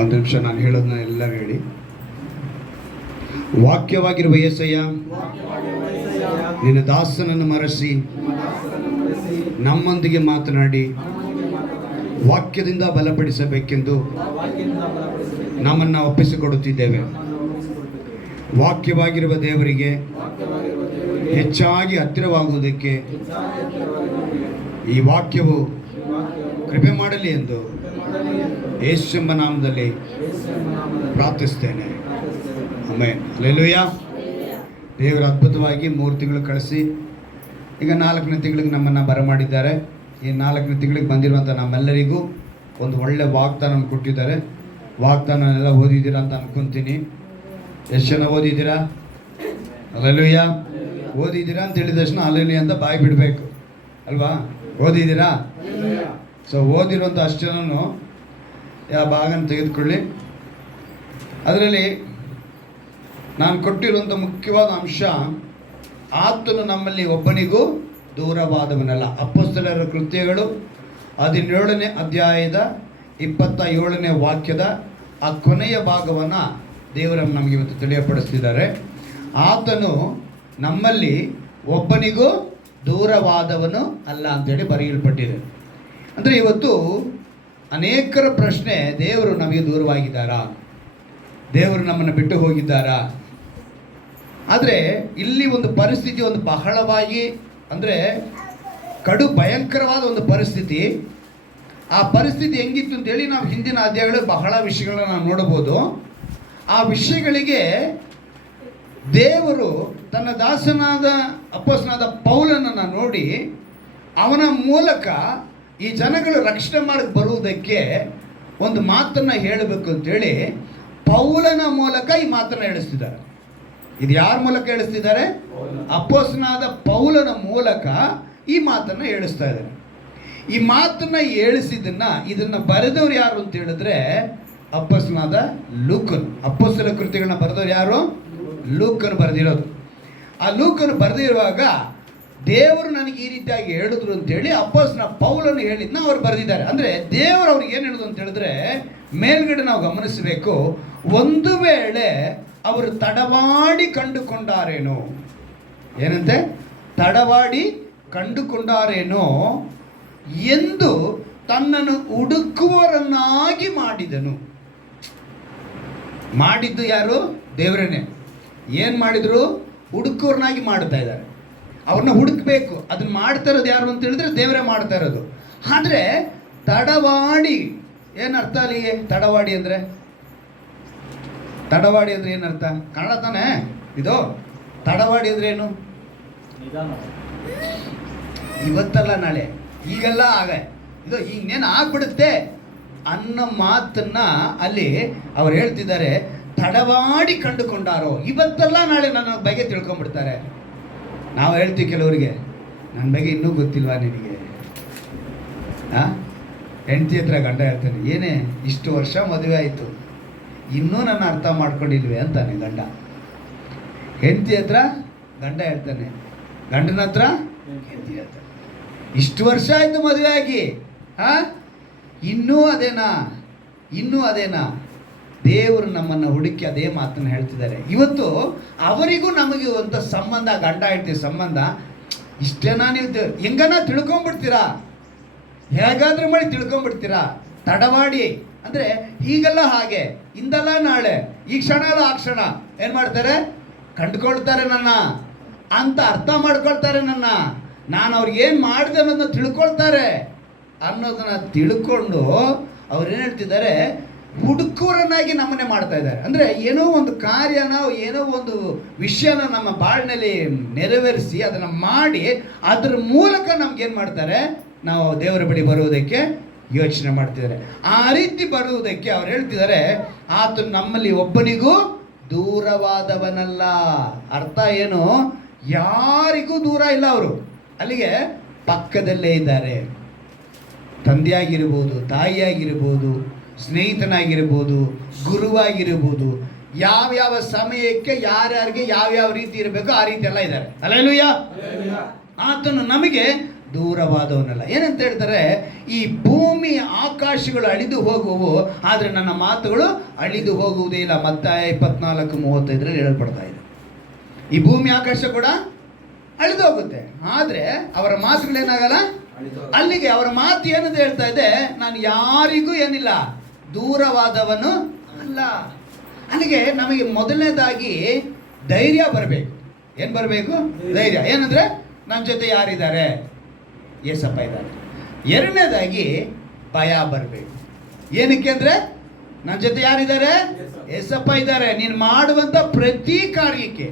ಒಂದು ನಿಮಿಷ ನಾನು ಹೇಳೋದನ್ನ ಎಲ್ಲರೂ ಹೇಳಿ. ವಾಕ್ಯವಾಗಿರುವ యేసయ్య, ನಿನ್ನ ದಾಸನನ್ನು ಮರೆಸಿ ನಮ್ಮೊಂದಿಗೆ ಮಾತನಾಡಿ ವಾಕ್ಯದಿಂದ ಬಲಪಡಿಸಬೇಕೆಂದು ನಮ್ಮನ್ನು ಒಪ್ಪಿಸಿಕೊಡುತ್ತಿದ್ದೇವೆ. ವಾಕ್ಯವಾಗಿರುವ ದೇವರಿಗೆ ಹೆಚ್ಚಾಗಿ ಹತ್ತಿರವಾಗುವುದಕ್ಕೆ ಈ ವಾಕ್ಯವು ಕೃಪೆ ಮಾಡಲಿ ಎಂದು ಯೇಸುವೆಂಬ ನಾಮದಲ್ಲಿ ಪ್ರಾರ್ಥಿಸ್ತೇನೆ. ಆಮೆನ್. ಹಲ್ಲೆಲೂಯಾ. ದೇವರು ಅದ್ಭುತವಾಗಿ 3 ತಿಂಗಳು ಕಳಿಸಿ ಈಗ 4ನೇ ತಿಂಗಳಿಗೆ ನಮ್ಮನ್ನು ಬರಮಾಡಿದ್ದಾರೆ. ಈ 4ನೇ ತಿಂಗಳಿಗೆ ಬಂದಿರುವಂಥ ನಮ್ಮೆಲ್ಲರಿಗೂ ಒಂದು ಒಳ್ಳೆ ವಾಗ್ದಾನ ಕೊಟ್ಟಿದ್ದಾರೆ. ವಾಗ್ದಾನನೆಲ್ಲ ಓದಿದ್ದೀರಾ ಅಂತ ಅನ್ಕೊತೀನಿ. ಎಷ್ಟು ಜನ ಓದಿದ್ದೀರಾ? ಹಲ್ಲೆಲೂಯಾ. ಓದಿದ್ದೀರಾ ಅಂತ ಹೇಳಿದ ತಕ್ಷಣ ಹಲ್ಲೆಲೂಯಾ ಅಂತ ಬಾಯಿ ಬಿಡಬೇಕು ಅಲ್ವಾ? ಓದಿದ್ದೀರಾ? ಸೊ ಓದಿರುವಂಥ ಅಷ್ಟು ಜನನು ಯಾವ ಭಾಗನ ತೆಗೆದುಕೊಳ್ಳಿ. ಅದರಲ್ಲಿ ನಾನು ಕೊಟ್ಟಿರುವಂಥ ಮುಖ್ಯವಾದ ಅಂಶ, ಆತನು ನಮ್ಮಲ್ಲಿ ಒಬ್ಬನಿಗೂ ದೂರವಾದವನಲ್ಲ. ಅಪೊಸ್ತಲರ ಕೃತ್ಯಗಳು 17ನೇ ಅಧ್ಯಾಯದ 27ನೇ ವಾಕ್ಯದ ಆ ಕೊನೆಯ ಭಾಗವನ್ನು ದೇವರು ನಮಗೆ ಇವತ್ತು ತಿಳಿಯಪಡಿಸ್ತಿದ್ದಾರೆ. ಆತನು ನಮ್ಮಲ್ಲಿ ಒಬ್ಬನಿಗೂ ದೂರವಾದವನು ಅಲ್ಲ ಅಂತೇಳಿ ಬರೆಯಲ್ಪಟ್ಟಿದೆ. ಅಂದರೆ ಇವತ್ತು ಅನೇಕರ ಪ್ರಶ್ನೆ, ದೇವರು ನಮಗೆ ದೂರವಾಗಿದ್ದಾರಾ? ದೇವರು ನಮ್ಮನ್ನು ಬಿಟ್ಟು ಹೋಗಿದ್ದಾರಾ? ಆದರೆ ಇಲ್ಲಿ ಒಂದು ಪರಿಸ್ಥಿತಿ, ಒಂದು ಬಹಳವಾಗಿ ಅಂದರೆ ಕಡು ಭಯಂಕರವಾದ ಒಂದು ಪರಿಸ್ಥಿತಿ. ಆ ಪರಿಸ್ಥಿತಿ ಹೆಂಗಿತ್ತು ಅಂತೇಳಿ ನಾವು ಹಿಂದಿನ ಅಧ್ಯಾಯಗಳು ಬಹಳ ವಿಷಯಗಳನ್ನ ನಾವು ನೋಡಬಹುದು. ಆ ವಿಷಯಗಳಿಗೆ ದೇವರು ತನ್ನ ದಾಸನಾದ ಅಪೊಸ್ತಲನಾದ ಪೌಲನನ್ನು ನೋಡಿ ಅವನ ಮೂಲಕ ಈ ಜನಗಳು ರಕ್ಷಣೆ ಮಾಡಕ್ಕೆ ಬರುವುದಕ್ಕೆ ಒಂದು ಮಾತನ್ನು ಹೇಳಬೇಕು ಅಂತೇಳಿ ಪೌಲನ ಮೂಲಕ ಈ ಮಾತನ್ನು ಹೇಳಿಸ್ತಿದ್ದಾರೆ. ಇದು ಯಾರ ಮೂಲಕ ಹೇಳಿಸ್ತಿದ್ದಾರೆ? ಅಪೊಸ್ತಲನಾದ ಪೌಲನ ಮೂಲಕ ಈ ಮಾತನ್ನು ಹೇಳಿಸ್ತಾ ಇದ್ದಾರೆ. ಈ ಮಾತನ್ನು ಇದನ್ನು ಬರೆದವ್ರು ಯಾರು ಅಂತ ಹೇಳಿದ್ರೆ ಅಪೊಸ್ತಲನಾದ ಲೂಕನು. ಅಪೊಸ್ತಲ ಕೃತ್ಯಗಳನ್ನ ಬರೆದವ್ರು ಯಾರು? ಲೂಕನು ಬರೆದಿರೋದು. ಆ ಲೂಕನು ಬರೆದಿರುವಾಗ ದೇವರು ನನಗೆ ಈ ರೀತಿಯಾಗಿ ಹೇಳಿದ್ರು ಅಂತೇಳಿ ಅಪೊಸ್ತಲ ಪೌಲನು ಹೇಳಿದ್ನ ಅವ್ರು ಬರೆದಿದ್ದಾರೆ. ಅಂದರೆ ದೇವರು ಅವ್ರಿಗೆ ಏನು ಹೇಳಿದ್ರು ಅಂತ ಹೇಳಿದ್ರೆ, ಮೇಲ್ಗಡೆ ನಾವು ಗಮನಿಸಬೇಕು, ಒಂದು ವೇಳೆ ಅವರು ತಡವಾಡಿ ಕಂಡುಕೊಂಡಾರೇನೋ, ಏನಂತೆ? ತಡವಾಡಿ ಕಂಡುಕೊಂಡಾರೇನೋ ಎಂದು ತನ್ನನ್ನು ಹುಡುಕುವವರನ್ನಾಗಿ ಮಾಡಿದನು. ಮಾಡಿದ್ದು ಯಾರು? ದೇವರೇನೆ. ಏನು ಮಾಡಿದ್ರು? ಹುಡುಕುವರನ್ನಾಗಿ ಮಾಡ್ತಾ ಇದ್ದಾರೆ. ಅವ್ರನ್ನ ಹುಡುಕಬೇಕು. ಅದನ್ನ ಮಾಡ್ತಾ ಇರೋದು ಯಾರು ಅಂತ ಹೇಳಿದ್ರೆ ದೇವರೇ ಮಾಡ್ತಾ ಇರೋದು. ಆದರೆ ತಡವಾಡಿ ಏನರ್ಥ ಅಲ್ಲಿಗೆ? ತಡವಾಡಿ ಅಂದರೆ ಏನರ್ಥ? ಕನ್ನಡ ತಾನೇ ಇದು? ತಡವಾಡಿ ಅಂದ್ರೆ ಏನು? ಇವತ್ತಲ್ಲ ನಾಳೆ, ಈಗೆಲ್ಲ ಇದು ಇನ್ನೇನು ಆಗ್ಬಿಡುತ್ತೆ ಅನ್ನೋ ಮಾತನ್ನ ಅಲ್ಲಿ ಅವ್ರು ಹೇಳ್ತಿದ್ದಾರೆ. ತಡವಾಡಿ ಕಂಡುಕೊಂಡಾರೋ, ಇವತ್ತಲ್ಲ ನಾಳೆ ನನ್ನ ಬಗ್ಗೆ ತಿಳ್ಕೊಂಡ್ಬಿಡ್ತಾರೆ. ನಾವು ಹೇಳ್ತೀವಿ ಕೆಲವರಿಗೆ, ನನ್ನ ಬಗ್ಗೆ ಇನ್ನೂ ಗೊತ್ತಿಲ್ವಾ ನಿನಗೆ? ಹೆಂಡತಿ ಹತ್ರ ಗಂಡ ಹೇಳ್ತಾನೆ, ಏನೇ ಇಷ್ಟು ವರ್ಷ ಮದುವೆ ಆಯಿತು, ಇನ್ನೂ ನನ್ನ ಅರ್ಥ ಮಾಡ್ಕೊಂಡಿಲ್ವೇ ಅಂತಾನೆ ಗಂಡ. ಹೆಂಡತಿ ಹತ್ರ ಗಂಡ ಹೇಳ್ತಾನೆ, ಗಂಡನ ಹತ್ರ ಹೆಂಡತಿ ಹೇಳ್ತಾನೆ, ಇಷ್ಟು ವರ್ಷ ಆಯಿತು ಮದುವೆ ಆಗಿ, ಇನ್ನೂ ಅದೇನಾ? ದೇವರು ನಮ್ಮನ್ನು ಹುಡುಕಿ ಅದೇ ಮಾತನ್ನು ಹೇಳ್ತಿದ್ದಾರೆ. ಇವತ್ತು ಅವರಿಗೂ ನಮಗೆ ಒಂದು ಸಂಬಂಧ, ಗಂಡ ಹೆಂಡತಿ ಸಂಬಂಧ ಇಷ್ಟೇನಾ? ನೀವು ಹೆಂಗನ ತಿಳ್ಕೊಂಡ್ಬಿಡ್ತೀರಾ, ಹೇಗಾದ್ರೂ ಮಾಡಿ ತಿಳ್ಕೊಂಡ್ಬಿಡ್ತೀರಾ. ತಡವಾಡಿ ಅಂದರೆ ಈಗೆಲ್ಲ ಹಾಗೆ, ಇಂದಲ್ಲ ನಾಳೆ, ಈ ಕ್ಷಣ ಅಲ್ಲ ಆ ಕ್ಷಣ ಏನು ಮಾಡ್ತಾರೆ? ಕಂಡುಕೊಳ್ತಾರೆ ನನ್ನ ಅಂತ, ಅರ್ಥ ಮಾಡ್ಕೊಳ್ತಾರೆ ನನ್ನ, ನಾನು ಅವ್ರಿಗೆ ಏನು ಮಾಡಿದೆ ಅನ್ನೋದನ್ನ ತಿಳ್ಕೊಳ್ತಾರೆ ಅನ್ನೋದನ್ನ ತಿಳ್ಕೊಂಡು ಅವ್ರು ಏನು ಹೇಳ್ತಿದ್ದಾರೆ? ಹುಡುಕೂರನ್ನಾಗಿ ನಮ್ಮನ್ನೇ ಮಾಡ್ತಾ ಇದ್ದಾರೆ. ಅಂದರೆ ಏನೋ ಒಂದು ಕಾರ್ಯನ, ಏನೋ ಒಂದು ವಿಷಯನ ನಮ್ಮ ಬಾಳಿನಲ್ಲಿ ನೆರವೇರಿಸಿ ಅದನ್ನು ಮಾಡಿ ಅದ್ರ ಮೂಲಕ ನಮ್ಗೇನು ಮಾಡ್ತಾರೆ? ನಾವು ದೇವರ ಬಳಿ ಬರುವುದಕ್ಕೆ ಯೋಚನೆ ಮಾಡ್ತಿದ್ದಾರೆ. ಆ ರೀತಿ ಬರುವುದಕ್ಕೆ ಅವ್ರು ಹೇಳ್ತಿದ್ದಾರೆ, ಆತನು ನಮ್ಮಲ್ಲಿ ಒಬ್ಬನಿಗೂ ದೂರವಾದವನಲ್ಲ. ಅರ್ಥ ಏನು? ಯಾರಿಗೂ ದೂರ ಇಲ್ಲ. ಅವರು ಅಲ್ಲಿಗೆ ಪಕ್ಕದಲ್ಲೇ ಇದ್ದಾರೆ. ತಂದೆಯಾಗಿರ್ಬೋದು, ತಾಯಿಯಾಗಿರ್ಬೋದು, ಸ್ನೇಹಿತನಾಗಿರ್ಬೋದು, ಗುರುವಾಗಿರ್ಬೋದು, ಯಾವ್ಯಾವ ಸಮಯಕ್ಕೆ ಯಾರ್ಯಾರಿಗೆ ಯಾವ್ಯಾವ ರೀತಿ ಇರಬೇಕು ಆ ರೀತಿ ಎಲ್ಲ ಇದ್ದಾರೆ. ಹಲ್ಲೆಲೂಯಾ. ಆತನು ನಮಗೆ ದೂರವಾದವನಲ್ಲ. ಏನಂತ ಹೇಳ್ತಾರೆ, ಈ ಭೂಮಿ ಆಕಾಶಗಳು ಅಳಿದು ಹೋಗುವು, ಆದರೆ ನನ್ನ ಮಾತುಗಳು ಅಳಿದು ಹೋಗುವುದೇ ಇಲ್ಲ. ಮತ್ತಾಯ 24:35 ಹೇಳಲ್ಪಡ್ತಾ ಇದೆ. ಈ ಭೂಮಿ ಆಕಾಶ ಕೂಡ ಅಳಿದು ಹೋಗುತ್ತೆ, ಆದರೆ ಅವರ ಮಾತುಗಳೇನಾಗಲ್ಲ. ಅಲ್ಲಿಗೆ ಅವರ ಮಾತು ಏನಂತ ಹೇಳ್ತಾ ಇದೆ, ನಾನು ಯಾರಿಗೂ ಏನಿಲ್ಲ, ದೂರವಾದವನು ಅಲ್ಲ. ಅಲ್ಲಿಗೆ ನಮಗೆ ಮೊದಲನೇದಾಗಿ ಧೈರ್ಯ ಬರಬೇಕು. ಏನು ಬರಬೇಕು? ಧೈರ್ಯ. ಏನಂದ್ರೆ ನಮ್ಮ ಜೊತೆ ಯಾರಿದ್ದಾರೆ? ಏಸಪ್ಪ ಇದ್ದಾರೆ. ಎರಡನೇದಾಗಿ ಭಯ ಬರಬೇಕು. ಏನಕ್ಕೆ ಅಂದರೆ ನನ್ನ ಜೊತೆ ಯಾರಿದ್ದಾರೆ? ಏಸಪ್ಪ ಇದ್ದಾರೆ. ನೀನು ಮಾಡುವಂಥ ಪ್ರತಿ ಕಾರ್ಯಕ್ಕೆ,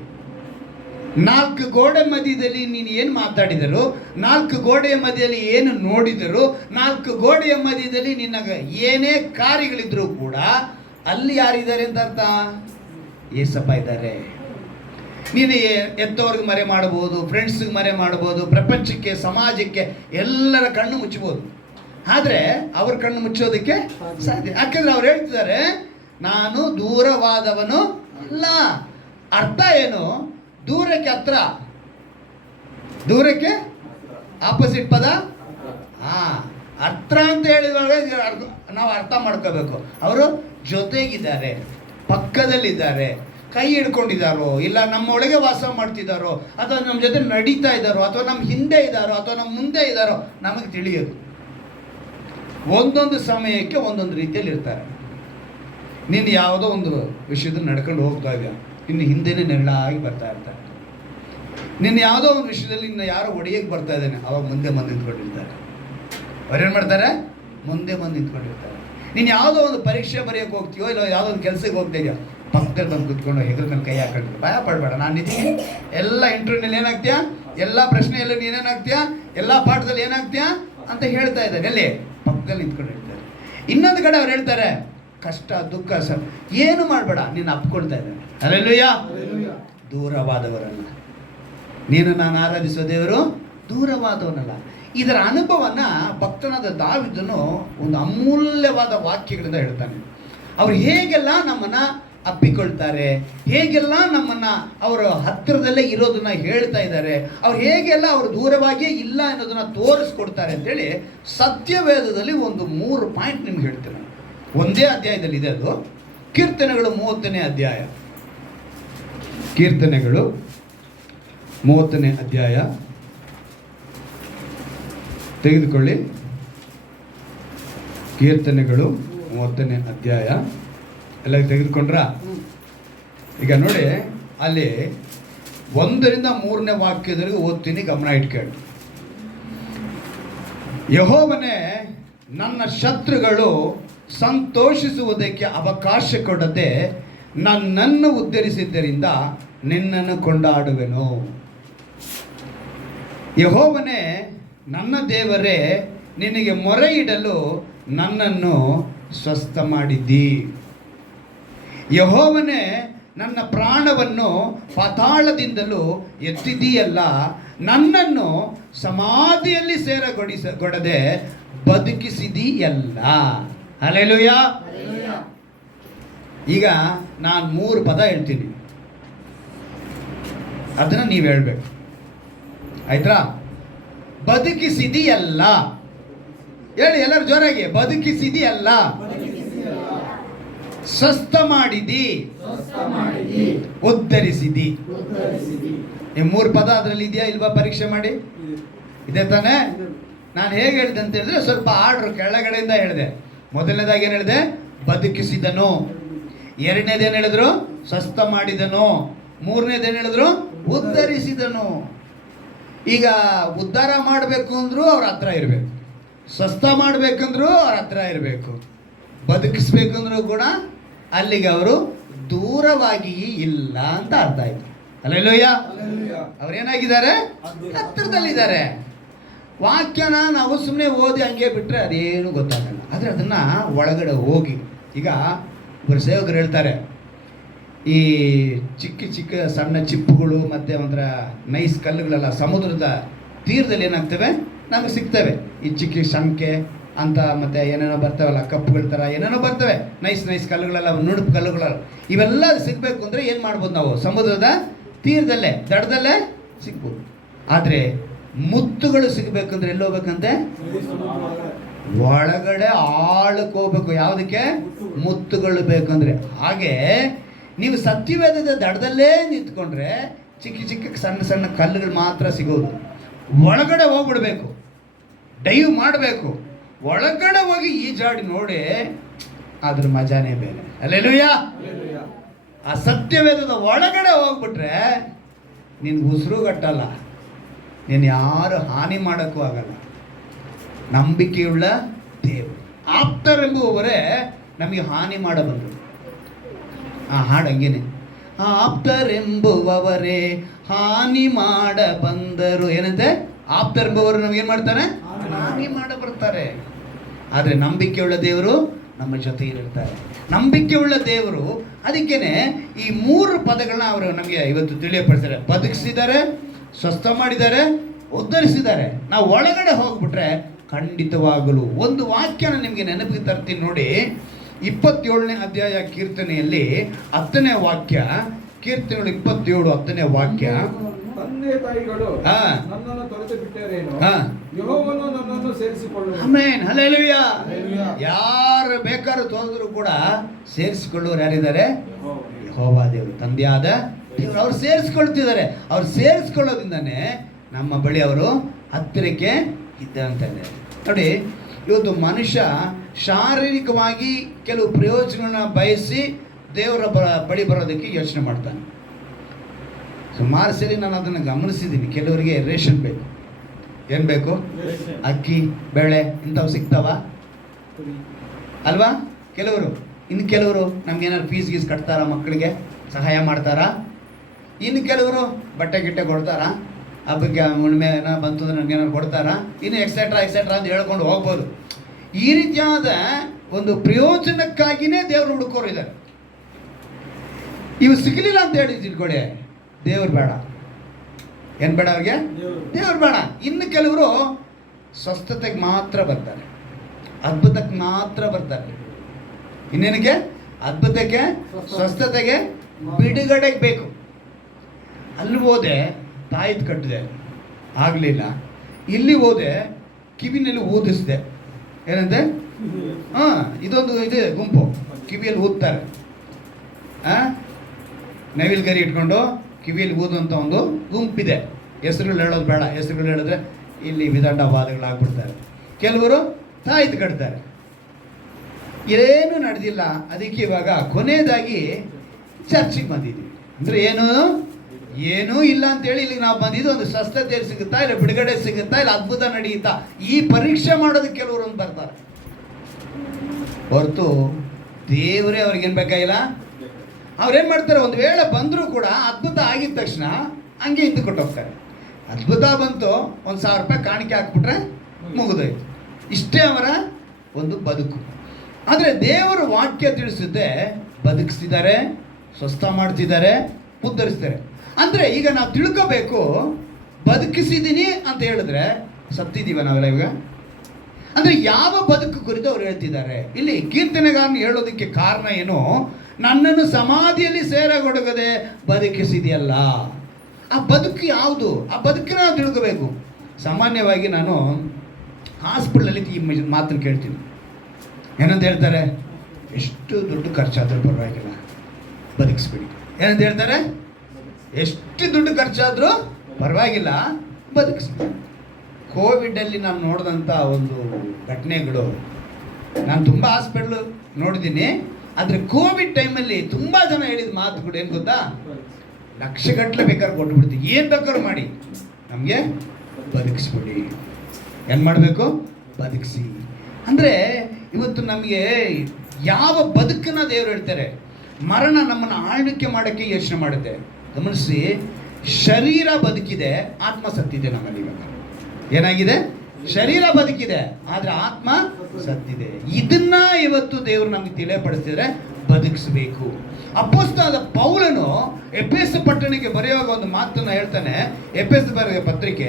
4 ಗೋಡೆ ಮಧ್ಯದಲ್ಲಿ ನೀನು ಏನು ಮಾತಾಡಿದರು, 4 ಗೋಡೆಯ ಮಧ್ಯದಲ್ಲಿ ಏನು ನೋಡಿದರು, 4 ಗೋಡೆಯ ಮಧ್ಯದಲ್ಲಿ ನಿನ್ನ ಏನೇ ಕಾರ್ಯಗಳಿದ್ರೂ ಕೂಡ ಅಲ್ಲಿ ಯಾರಿದ್ದಾರೆ ಅಂತ ಅರ್ಥ? ಏಸಪ್ಪ ಇದ್ದಾರೆ. ನೀನು ಎಂಥವ್ರಿಗೆ ಮರೆ ಮಾಡ್ಬೋದು, ಫ್ರೆಂಡ್ಸಿಗೆ ಮರೆ ಮಾಡ್ಬೋದು, ಪ್ರಪಂಚಕ್ಕೆ, ಸಮಾಜಕ್ಕೆ ಎಲ್ಲರ ಕಣ್ಣು ಮುಚ್ಚಬಹುದು, ಆದರೆ ಅವ್ರ ಕಣ್ಣು ಮುಚ್ಚೋದಕ್ಕೆ ಸಾಧ್ಯ. ಯಾಕಂದ್ರೆ ಅವ್ರು ಹೇಳ್ತಿದ್ದಾರೆ, ನಾನು ದೂರವಾದವನು ಅಲ್ಲ. ಅರ್ಥ ಏನು? ದೂರಕ್ಕೆ ಹತ್ರ, ದೂರಕ್ಕೆ ಆಪೋಸಿಟ್ ಪದ ಹತ್ರ ಅಂತ ಹೇಳಿದಾಗ ನಾವು ಅರ್ಥ ಮಾಡ್ಕೋಬೇಕು. ಅವರು ಜೊತೆಗಿದ್ದಾರೆ, ಪಕ್ಕದಲ್ಲಿದ್ದಾರೆ, ಕೈ ಹಿಡ್ಕೊಂಡಿದ್ದಾರೋ, ಇಲ್ಲ ನಮ್ಮೊಳಗೆ ವಾಸ ಮಾಡ್ತಿದ್ದಾರೋ, ಅಥವಾ ನಮ್ಮ ಜೊತೆ ನಡೀತಾ ಇದ್ದಾರೋ, ಅಥವಾ ನಮ್ಮ ಹಿಂದೆ ಇದ್ದಾರೋ, ಅಥವಾ ನಮ್ಮ ಮುಂದೆ ಇದ್ದಾರೋ ನಮಗೆ ತಿಳಿಯೋದು. ಒಂದೊಂದು ಸಮಯಕ್ಕೆ ಒಂದೊಂದು ರೀತಿಯಲ್ಲಿ ಇರ್ತಾರೆ. ನೀನು ಯಾವುದೋ ಒಂದು ವಿಷಯದಲ್ಲಿ ನಡ್ಕೊಂಡು ಹೋಗ್ತಾ ಇದೆಯಾ, ಇನ್ನು ಹಿಂದೆನೇ ನೆರಳಾಗಿ ಬರ್ತಾ ಇರ್ತಾರೆ. ನಿನ್ನ ಯಾವುದೋ ಒಂದು ವಿಷಯದಲ್ಲಿ ಇನ್ನು ಯಾರೋ ಒಡೆಯಕ್ಕೆ ಬರ್ತಾ ಇದ್ದಾನೆ, ಅವಾಗ ಮುಂದೆ ನಿಂತ್ಕೊಂಡಿರ್ತಾರೆ. ಅವ್ರೇನು ಮಾಡ್ತಾರೆ? ಮುಂದೆ ನಿಂತ್ಕೊಂಡಿರ್ತಾರೆ. ನೀನು ಯಾವುದೋ ಒಂದು ಪರೀಕ್ಷೆ ಬರೆಯೋಕ್ಕೆ ಹೋಗ್ತೀಯೋ, ಇಲ್ಲ ಯಾವುದೋ ಒಂದು ಕೆಲಸಕ್ಕೆ ಹೋಗ್ತಾ ಇದೆಯೋ, ಪಕ್ಕದಲ್ಲಿ ಬಂದು ಕುತ್ಕೊಂಡು ಹೆಗಲ್ಕೊಂಡು ಕೈ ಹಾಕೊಂಡು ಭಯ ಪಡಬೇಡ, ನಾನು ಇದ್ದೀನಿ. ಎಲ್ಲ ಇಂಟರ್ವ್ಯೂನಲ್ಲಿ ಏನಾಗ್ತೀಯಾ, ಎಲ್ಲ ಪ್ರಶ್ನೆಯಲ್ಲೂ ನೀನೇನಾಗ್ತೀಯಾ, ಎಲ್ಲ ಪಾಠದಲ್ಲಿ ಏನಾಗ್ತೀಯಾ ಅಂತ ಹೇಳ್ತಾ ಇದ್ದಾರೆ. ಎಲ್ಲಿ? ಪಕ್ಕದಲ್ಲಿ ನಿಂತ್ಕೊಂಡಿರ್ತಾರೆ. ಇನ್ನೊಂದು ಕಡೆ ಅವ್ರು ಹೇಳ್ತಾರೆ, ಕಷ್ಟ ದುಃಖ ಸರ್ ಏನು ಮಾಡಬೇಡ, ನೀನು ಅಪ್ಕೊಳ್ತಾ ಇದ್ದಾನೆ. ಹಲ್ಲೆಲೂಯಾ. ದೂರವಾದವರಲ್ಲ. ನೀನು ನಾನು ಆರಾಧಿಸೋ ದೇವರು ದೂರವಾದವನಲ್ಲ. ಇದರ ಅನುಭವನ ಭಕ್ತನಾದ ದಾವೀದನು ಒಂದು ಅಮೂಲ್ಯವಾದ ವಾಕ್ಯಗಳಿಂದ ಹೇಳ್ತಾನೆ. ಅವ್ರು ಹೇಗೆಲ್ಲ ನಮ್ಮನ್ನು ಅಪ್ಪಿಕೊಳ್ತಾರೆ, ಹೇಗೆಲ್ಲ ನಮ್ಮನ್ನು ಅವರ ಹತ್ತಿರದಲ್ಲೇ ಇರೋದನ್ನ ಹೇಳ್ತಾ ಇದ್ದಾರೆ, ಅವ್ರು ಹೇಗೆಲ್ಲ ಅವರು ದೂರವಾಗಿಯೇ ಇಲ್ಲ ಅನ್ನೋದನ್ನ ತೋರಿಸ್ಕೊಡ್ತಾರೆ ಅಂತೇಳಿ ಸತ್ಯವೇದದಲ್ಲಿ ಒಂದು 3 ಪಾಯಿಂಟ್ ನಿಮ್ಗೆ ಹೇಳ್ತೇನೆ. ಒಂದೇ ಅಧ್ಯಾಯದಲ್ಲಿ ಇದೆ ಅದು. ಕೀರ್ತನೆಗಳು 30ನೇ ಅಧ್ಯಾಯ. ಕೀರ್ತನೆಗಳು 30ನೇ ಅಧ್ಯಾಯ ತೆಗೆದುಕೊಳ್ಳಿ. ಕೀರ್ತನೆಗಳು 30ನೇ ಅಧ್ಯಾಯ ಎಲ್ಲ ತೆಗೆದುಕೊಂಡ್ರ? ಈಗ ನೋಡಿ, ಅಲ್ಲಿ 1ರಿಂದ 3ನೇ ವಾಕ್ಯದಲ್ಲಿ ಓದ್ತೀನಿ, ಗಮನ ಇಟ್ಕೊಳ್ಳಿ. ಯೆಹೋವನೇ, ನನ್ನ ಶತ್ರುಗಳು ಸಂತೋಷಿಸುವುದಕ್ಕೆ ಅವಕಾಶ ಕೊಡದೆ ನನ್ನನ್ನು ಉದ್ಧರಿಸಿದ್ದರಿಂದ ನಿನ್ನನ್ನು ಕೊಂಡಾಡುವೆನು. ಯೆಹೋವನೇ, ನನ್ನ ದೇವರೇ, ನಿನಗೆ ಮೊರೆ ಇಡಲು ನನ್ನನ್ನು ಸ್ವಸ್ಥ ಮಾಡಿದ್ದಿ. ಯೆಹೋವನೇ, ನನ್ನ ಪ್ರಾಣವನ್ನು ಪಾತಾಳದಿಂದಲೂ ಎತ್ತಿದೀಯಲ್ಲ, ನನ್ನನ್ನು ಸಮಾಧಿಯಲ್ಲಿ ಸೇರಗೊಡದೆ ಬದುಕಿಸಿದೀಯಲ್ಲ. ಹಲ್ಲೆಲೂಯಾ. ಈಗ ನಾನು 3 ಪದ ಹೇಳ್ತೀನಿ, ಅದನ್ನ ನೀವು ಹೇಳ್ಬೇಕು, ಆಯ್ತಾ? ಬದುಕಿಸಿದೀಯಲ್ಲ ಹೇಳಿ ಎಲ್ಲರೂ ಜೋರಾಗಿ. ಬದುಕಿಸಿದೀಯಲ್ಲ, ಸ್ವಸ್ಥ ಮಾಡಿದಿ, ಉದ್ಧರಿಸಿದಿ. ಈ 3 ಪದ ಅದರಲ್ಲಿ ಇದೆಯಾ ಇಲ್ವಾ? ಪರೀಕ್ಷೆ ಮಾಡಿ. ಇದೆ ತಾನೇ? ನಾನು ಹೇಗೆ ಹೇಳಿದೆ ಅಂತ ಹೇಳಿದ್ರೆ, ಸ್ವಲ್ಪ ಆರ್ಡ್ರ್ ಕೆಳಗಡೆಯಿಂದ ಹೇಳಿದೆ. ಮೊದಲನೇದಾಗಿ ಏನು ಹೇಳಿದೆ? ಬದುಕಿಸಿದನು. ಎರಡನೇದೇನು ಹೇಳಿದ್ರು? ಸ್ವಸ್ಥ ಮಾಡಿದನು. ಮೂರನೇದೇನು ಹೇಳಿದ್ರು? ಉದ್ಧರಿಸಿದನು. ಈಗ ಉದ್ಧಾರ ಮಾಡಬೇಕು ಅಂದ್ರೂ ಅವ್ರ ಹತ್ರ ಇರಬೇಕು, ಸ್ವಸ್ಥ ಮಾಡಬೇಕಂದ್ರೂ ಅವ್ರ ಹತ್ರ ಇರಬೇಕು, ಬದುಕಿಸ್ಬೇಕಂದ್ರೂ ಕೂಡ ಅಲ್ಲಿಗೆ ಅವರು ದೂರವಾಗಿ ಇಲ್ಲ ಅಂತ ಅರ್ಥ ಆಯ್ತು. ಹಲ್ಲೆಲೂಯಾ. ಅವ್ರೇನಾಗಿದ್ದಾರೆ? ಹತ್ತಿರದಲ್ಲಿದ್ದಾರೆ. ವಾಕ್ಯನ ನಾವು ಸುಮ್ಮನೆ ಓದಿ ಹಂಗೆ ಬಿಟ್ಟರೆ ಅದೇನು ಗೊತ್ತಾಗಲ್ಲ. ಆದರೆ ಅದನ್ನು ಒಳಗಡೆ ಹೋಗಿ, ಈಗ ಒಬ್ಬರು ಸೇವಕರು ಹೇಳ್ತಾರೆ, ಈ ಚಿಕ್ಕ ಚಿಕ್ಕ ಸಣ್ಣ ಚಿಪ್ಪುಗಳು ಮತ್ತು ಒಂಥರ ನೈಸ್ ಕಲ್ಲುಗಳೆಲ್ಲ ಸಮುದ್ರದ ತೀರದಲ್ಲಿ ಏನಾಗ್ತವೆ ನಮಗೆ ಸಿಗ್ತವೆ. ಈ ಚಿಕ್ಕ ಶಂಕೆ ಅಂತ ಮತ್ತು ಏನೇನೋ ಬರ್ತಾವಲ್ಲ, ಕಪ್ಪುಗಳ ಥರ ಏನೇನೋ ಬರ್ತವೆ, ನೈಸ್ ನೈಸ್ ಕಲ್ಲುಗಳೆಲ್ಲ, ನುಣುಪು ಕಲ್ಲುಗಳೆಲ್ಲ. ಇವೆಲ್ಲ ಸಿಗಬೇಕು ಅಂದರೆ ಏನು ಮಾಡ್ಬೋದು? ನಾವು ಸಮುದ್ರದ ತೀರದಲ್ಲೇ, ದಡದಲ್ಲೇ ಸಿಗ್ಬೋದು. ಆದರೆ ಮುತ್ತುಗಳು ಸಿಗಬೇಕಂದ್ರೆ ಎಲ್ಲಿ ಹೋಗ್ಬೇಕಂತೆ? ಒಳಗಡೆ ಆಳಕ್ಕೆ ಹೋಗ್ಬೇಕು. ಯಾವುದಕ್ಕೆ? ಮುತ್ತುಗಳು ಬೇಕಂದ್ರೆ. ಹಾಗೆ ನೀವು ಸತ್ಯವೇದದ ದಡದಲ್ಲೇ ನಿಂತ್ಕೊಂಡ್ರೆ ಚಿಕ್ಕ ಚಿಕ್ಕ ಸಣ್ಣ ಸಣ್ಣ ಕಲ್ಲುಗಳು ಮಾತ್ರ ಸಿಗೋದು. ಒಳಗಡೆ ಹೋಗ್ಬಿಡ್ಬೇಕು, ಡೈವ್ ಮಾಡಬೇಕು, ಒಳಗಡೆ ಹೋಗಿ ಈಜಾಡಿ ನೋಡಿ, ಅದ್ರ ಮಜಾನೇ ಬೇರೆ. ಹಲ್ಲೆಲೂಯಾ. ಆ ಸತ್ಯವೇದದ ಒಳಗಡೆ ಹೋಗ್ಬಿಟ್ರೆ ನಿನ್ಗೆ ಉಸಿರು ಗಟ್ಟಲ್ಲ, ನೀನು ಯಾರು ಹಾನಿ ಮಾಡೋಕ್ಕೂ ಆಗಲ್ಲ. ನಂಬಿಕೆಯುಳ್ಳ ದೇವರು ಆಪ್ತರೆಂಬುವವರೇ ನಮಗೆ ಹಾನಿ ಮಾಡ ಬಂದರು. ಆ ಹಾಡು ಹಂಗೇನೆ, ಆಪ್ತರೆಂಬುವವರೇ ಹಾನಿ ಮಾಡ ಬಂದರು. ಏನಂತೆ? ಆಪ್ತರೆಂಬುವರು ನಮಗೇನು ಮಾಡ್ತಾರೆ? ಹಾನಿ ಮಾಡ ಬರ್ತಾರೆ. ಆದರೆ ನಂಬಿಕೆಯುಳ್ಳ ದೇವರು ನಮ್ಮ ಜೊತೆ ಇರ್ತಾರೆ. ನಂಬಿಕೆಯುಳ್ಳ ದೇವರು. ಅದಕ್ಕೇನೆ ಈ 3 ಪದಗಳನ್ನ ಅವರು ನಮಗೆ ಇವತ್ತು ತಿಳಿಯಪಡಿಸಿದ್ದಾರೆ. ಬದುಕಿಸಿದ್ದಾರೆ, ಸ್ವಸ್ಥ ಮಾಡಿದ್ದಾರೆ, ಉದ್ಧರಿಸಿದ್ದಾರೆ. ನಾವು ಒಳಗಡೆ ಹೋಗ್ಬಿಟ್ರೆ ಖಂಡಿತವಾಗಲು ಒಂದು ವಾಕ್ಯನ ನಿಮಗೆ ನೆನಪಿಗೆ ತರ್ತೀನಿ ನೋಡಿ. 27ನೇ ಅಧ್ಯಾಯ ಕೀರ್ತನೆಯಲ್ಲಿ 10ನೇ ವಾಕ್ಯ. ಕೀರ್ತನೆಗಳು 27 10ನೇ ವಾಕ್ಯ. ತಂದೆ ತಾಯಿಗಳು ನನ್ನನ್ನು ತೊರೆದು ಬಿಟ್ಟರೇನು, ಯೆಹೋವನು ನನ್ನನ್ನು ಸೇರಿಸಿಕೊಳ್ಳುವನು. Amen, hallelujah. ಯಾರು ಬೇಕಾದ್ರೂ ತೊರೆದ್ರು ಕೂಡ ಸೇರಿಸಿಕೊಳ್ಳೋರು ಯಾರಿದ್ದಾರೆ? ಯೆಹೋವ ದೇವರು, ತಂದೆಯಾದ ದೇವರು. ಅವ್ರು ಸೇರಿಸ್ಕೊಳ್ತಿದ್ದಾರೆ. ಅವ್ರು ಸೇರಿಸ್ಕೊಳ್ಳೋದ್ರಿಂದಾನೆ ನಮ್ಮ ಬಳಿ ಅವರು ಹತ್ತಿರಕ್ಕೆ ಇದ್ದಂತಾನೆ. ನೋಡಿ, ಇವತ್ತು ಮನುಷ್ಯ ಶಾರೀರಿಕವಾಗಿ ಕೆಲವು ಪ್ರಯೋಜನಗಳನ್ನ ಬಯಸಿ ದೇವರ ಬಳಿ ಬರೋದಕ್ಕೆ ಯೋಚನೆ ಮಾಡ್ತಾನೆ. ಸುಮಾರು ಸರಿ ನಾನು ಅದನ್ನು ಗಮನಿಸಿದ್ದೀನಿ. ಕೆಲವರಿಗೆ ರೇಷನ್ ಬೇಕು. ಏನು ಬೇಕು? ಅಕ್ಕಿ, ಬೇಳೆ ಇಂಥವು ಸಿಗ್ತಾವ ಅಲ್ವಾ? ಕೆಲವರು. ಇನ್ನು ಕೆಲವರು ನಮ್ಗೇನಾದ್ರು ಫೀಸ್ ಗೀಸ್ ಕಟ್ತಾರಾ, ಮಕ್ಕಳಿಗೆ ಸಹಾಯ ಮಾಡ್ತಾರಾ? ಇನ್ನು ಕೆಲವರು ಬಟ್ಟೆ ಗಿಟ್ಟೆ ಕೊಡ್ತಾರಾ, ಹಬ್ಬಕ್ಕೆ ಹುಣ್ಣಿಮೆ ಏನೋ ಬಂತು ಅಂದ್ರೆ ನಮ್ಗೇನಾದ್ರು ಕೊಡ್ತಾರಾ, ಇನ್ನು ಎಕ್ಸೆಟ್ರಾ ಅಂತ ಹೇಳ್ಕೊಂಡು ಹೋಗ್ಬೋದು. ಈ ರೀತಿಯಾದ ಒಂದು ಪ್ರಯೋಜನಕ್ಕಾಗಿಯೇ ದೇವರು ಹುಡುಕೋರು ಇದ್ದಾರೆ. ಇವು ಸಿಗಲಿಲ್ಲ ಅಂತ ಹೇಳಿ ತಿಳ್ಕೊಳ್ಳಿ, ದೇವ್ರು ಬೇಡ. ಏನು ಬೇಡ ಅವ್ರಿಗೆ? ದೇವ್ರು ಬೇಡ. ಇನ್ನು ಕೆಲವರು ಸ್ವಸ್ಥತೆಗೆ ಮಾತ್ರ ಬರ್ತಾರೆ, ಅದ್ಭುತಕ್ಕೆ ಮಾತ್ರ ಬರ್ತಾರೆ. ಇನ್ನೇನಕ್ಕೆ? ಅದ್ಭುತಕ್ಕೆ, ಸ್ವಸ್ಥತೆಗೆ, ಬಿಡುಗಡೆಗೆ ಬೇಕು. ಅಲ್ಲಿ ಹೋದೆ ತಾಯಿದ್ ಕಟ್ಟಿದೆ, ಆಗಲಿಲ್ಲ. ಇಲ್ಲಿ ಹೋದೆ ಕಿವಿನಲ್ಲಿ ಊದಿಸಿದೆ. ಏನಂತೆ? ಇದೊಂದು ಇದೆ ಗುಂಪು, ಕಿವಿಯಲ್ಲಿ ಊದ್ತಾರೆ. ನವಿಲ್ ಗರಿ ಇಟ್ಕೊಂಡು ಕಿವಿಯಲ್ಲಿ ಊದುವಂಥ ಒಂದು ಗುಂಪಿದೆ. ಹೆಸರುಗಳು ಹೇಳೋದು ಬೇಡ, ಹೆಸರುಗಳು ಹೇಳಿದ್ರೆ ಇಲ್ಲಿ ವಿದಂಡವಾದಗಳಾಗ್ಬಿಡ್ತಾರೆ. ಕೆಲವರು ತಾಯಿದ್ ಕಟ್ತಾರೆ. ಏನೂ ನಡೆದಿಲ್ಲ. ಅದಕ್ಕೆ ಇವಾಗ ಕೊನೆಯದಾಗಿ ಚರ್ಚಿಗೆ ಬಂದಿದ್ದೀವಿ. ಅಂದರೆ ಏನೂ ಇಲ್ಲ ಅಂತೇಳಿ ಇಲ್ಲಿಗೆ ನಾವು ಬಂದಿದ್ದು. ಒಂದು ಸ್ವಸ್ಥತೆ ಸಿಗುತ್ತಾ, ಇಲ್ಲ ಬಿಡುಗಡೆ ಸಿಗುತ್ತಾ, ಇಲ್ಲ ಅದ್ಭುತ ನಡೆಯುತ್ತಾ, ಈ ಪರೀಕ್ಷೆ ಮಾಡೋದಕ್ಕೆ ಕೆಲವರು ಒಂದು ಬರ್ತಾರೆ. ಹೊರತು ದೇವರೇ ಅವ್ರಿಗೇನು ಬೇಕಾಗಿಲ್ಲ. ಅವ್ರೇನು ಮಾಡ್ತಾರೆ? ಒಂದು ವೇಳೆ ಬಂದರೂ ಕೂಡ ಅದ್ಭುತ ಆಗಿದ ತಕ್ಷಣ ಹಂಗೆ ಹಿಂದೆ ಕೊಟ್ಟು ಹೋಗ್ತಾರೆ. ಅದ್ಭುತ ಬಂತು, 1,000 ರೂಪಾಯಿ ಕಾಣಿಕೆ ಹಾಕ್ಬಿಟ್ರೆ ಮುಗಿದೋಯ್ತು. ಇಷ್ಟೇ ಅವರ ಒಂದು ಬದುಕು. ಆದರೆ ದೇವರ ವಾಕ್ಯ ತಿಳಿಸುತ್ತೆ, ಬದುಕಿಸ್ತಿದ್ದಾರೆ, ಸ್ವಸ್ಥ ಮಾಡ್ತಿದ್ದಾರೆ, ಉದ್ಧರಿಸ್ತಾರೆ. ಅಂದರೆ ಈಗ ನಾವು ತಿಳ್ಕೋಬೇಕು, ಬದುಕಿಸಿದ್ದೀನಿ ಅಂತ ಹೇಳಿದ್ರೆ ಸತ್ತಿದ್ದೀವ ನಾವೆಲ್ಲ ಇವಾಗ? ಅಂದರೆ ಯಾವ ಬದುಕು ಕುರಿತು ಅವ್ರು ಹೇಳ್ತಿದ್ದಾರೆ ಇಲ್ಲಿ. ಕೀರ್ತನೆಗಾರನು ಹೇಳೋದಕ್ಕೆ ಕಾರಣ ಏನು? ನನ್ನನ್ನು ಸಮಾಧಿಯಲ್ಲಿ ಸೇರಗೊಡಗದೆ ಬದುಕಿಸಿದೆಯಲ್ಲ. ಆ ಬದುಕು ಯಾವುದು? ಆ ಬದುಕಿನ ನಾವು ತಿಳ್ಕೋಬೇಕು. ಸಾಮಾನ್ಯವಾಗಿ ನಾನು ಹಾಸ್ಪಿಟ್ಲಲ್ಲಿ ಈ ಮಾತನ್ನು ಕೇಳ್ತೀನಿ. ಏನಂತ ಹೇಳ್ತಾರೆ? ಎಷ್ಟು ದುಡ್ಡು ಖರ್ಚಾದರೂ ಪರವಾಗಿಲ್ಲ, ಬದುಕಿಸ್ಬಿಡಿ. ಏನಂತ ಹೇಳ್ತಾರೆ? ಎಷ್ಟು ದುಡ್ಡು ಖರ್ಚಾದರೂ ಪರವಾಗಿಲ್ಲ, ಬದುಕಿಸ್ಬಿಡಿ. ಕೋವಿಡಲ್ಲಿ ನಾನು ನೋಡಿದಂಥ ಒಂದು ಘಟನೆಗಳು, ನಾನು ತುಂಬ ಹಾಸ್ಪಿಟ್ಲು ನೋಡಿದ್ದೀನಿ. ಆದರೆ ಕೋವಿಡ್ ಟೈಮಲ್ಲಿ ತುಂಬ ಜನ ಹೇಳಿದ ಮಾತುಗಳು ಏನು ಗೊತ್ತಾ? ಲಕ್ಷಗಟ್ಟಲೆ ಬೇಕಾದ್ರೆ ಕೊಟ್ಬಿಡ್ತೀವಿ, ಏನು ಬೇಕಾದ್ರೂ ಮಾಡಿ, ನಮಗೆ ಬದುಕಿಸ್ಬಿಡಿ. ಏನು ಮಾಡಬೇಕು? ಬದುಕಿಸಿ. ಅಂದರೆ ಇವತ್ತು ನಮಗೆ ಯಾವ ಬದುಕನ್ನ ದೇವರು ಹೇಳ್ತಾರೆ? ಮರಣ ನಮ್ಮನ್ನು ಆಳ್ವಿಕೆ ಮಾಡೋಕ್ಕೆ ಯೋಚನೆ ಮಾಡುತ್ತೆ. ಗಮನಿಸಿ, ಶರೀರ ಬದುಕಿದೆ, ಆತ್ಮ ಸತ್ತಿದೆ. ನಮ್ಮಲ್ಲಿ ಇವಾಗ ಏನಾಗಿದೆ? ಶರೀರ ಬದುಕಿದೆ, ಆದರೆ ಆತ್ಮ ಸತ್ತಿದೆ. ಇದನ್ನ ಇವತ್ತು ದೇವರು ನಮಗೆ ತಿಳಿಯಪಡಿಸಿದ್ರೆ ಬದುಕಿಸಬೇಕು. ಅಪೊಸ್ತಲನಾದ ಪೌಲನು ಎಫೆಸ ಪಟ್ಟಣಕ್ಕೆ ಬರೆಯುವಾಗ ಒಂದು ಮಾತನ್ನು ಹೇಳ್ತಾನೆ. ಎಫೆಸ ಬರೆದ ಪತ್ರಿಕೆ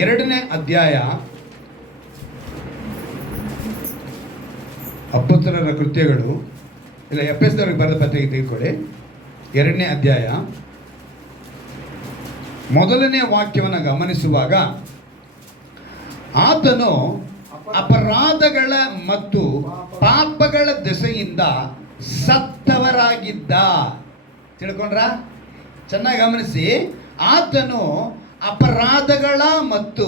2ನೇ ಅಧ್ಯಾಯ, ಅಪೊಸ್ತಲರ ಕೃತ್ಯಗಳು ಇಲ್ಲ, ಎಫೆಸದವರಿಗೆ ಬರೆದ ಪತ್ರಿಕೆ ತೆಗೆದುಕೊಳ್ಳಿ, 2ನೇ ಅಧ್ಯಾಯ 1ನೇ ವಾಕ್ಯವನ್ನು ಗಮನಿಸುವಾಗ ಆತನು ಅಪರಾಧಗಳ ಮತ್ತು ಪಾಪಗಳ ದೆಸೆಯಿಂದ ಸತ್ತವರಾಗಿದ್ದ. ತಿಳ್ಕೊಂಡ್ರ? ಚೆನ್ನಾಗಿ ಗಮನಿಸಿ. ಆತನು ಅಪರಾಧಗಳ ಮತ್ತು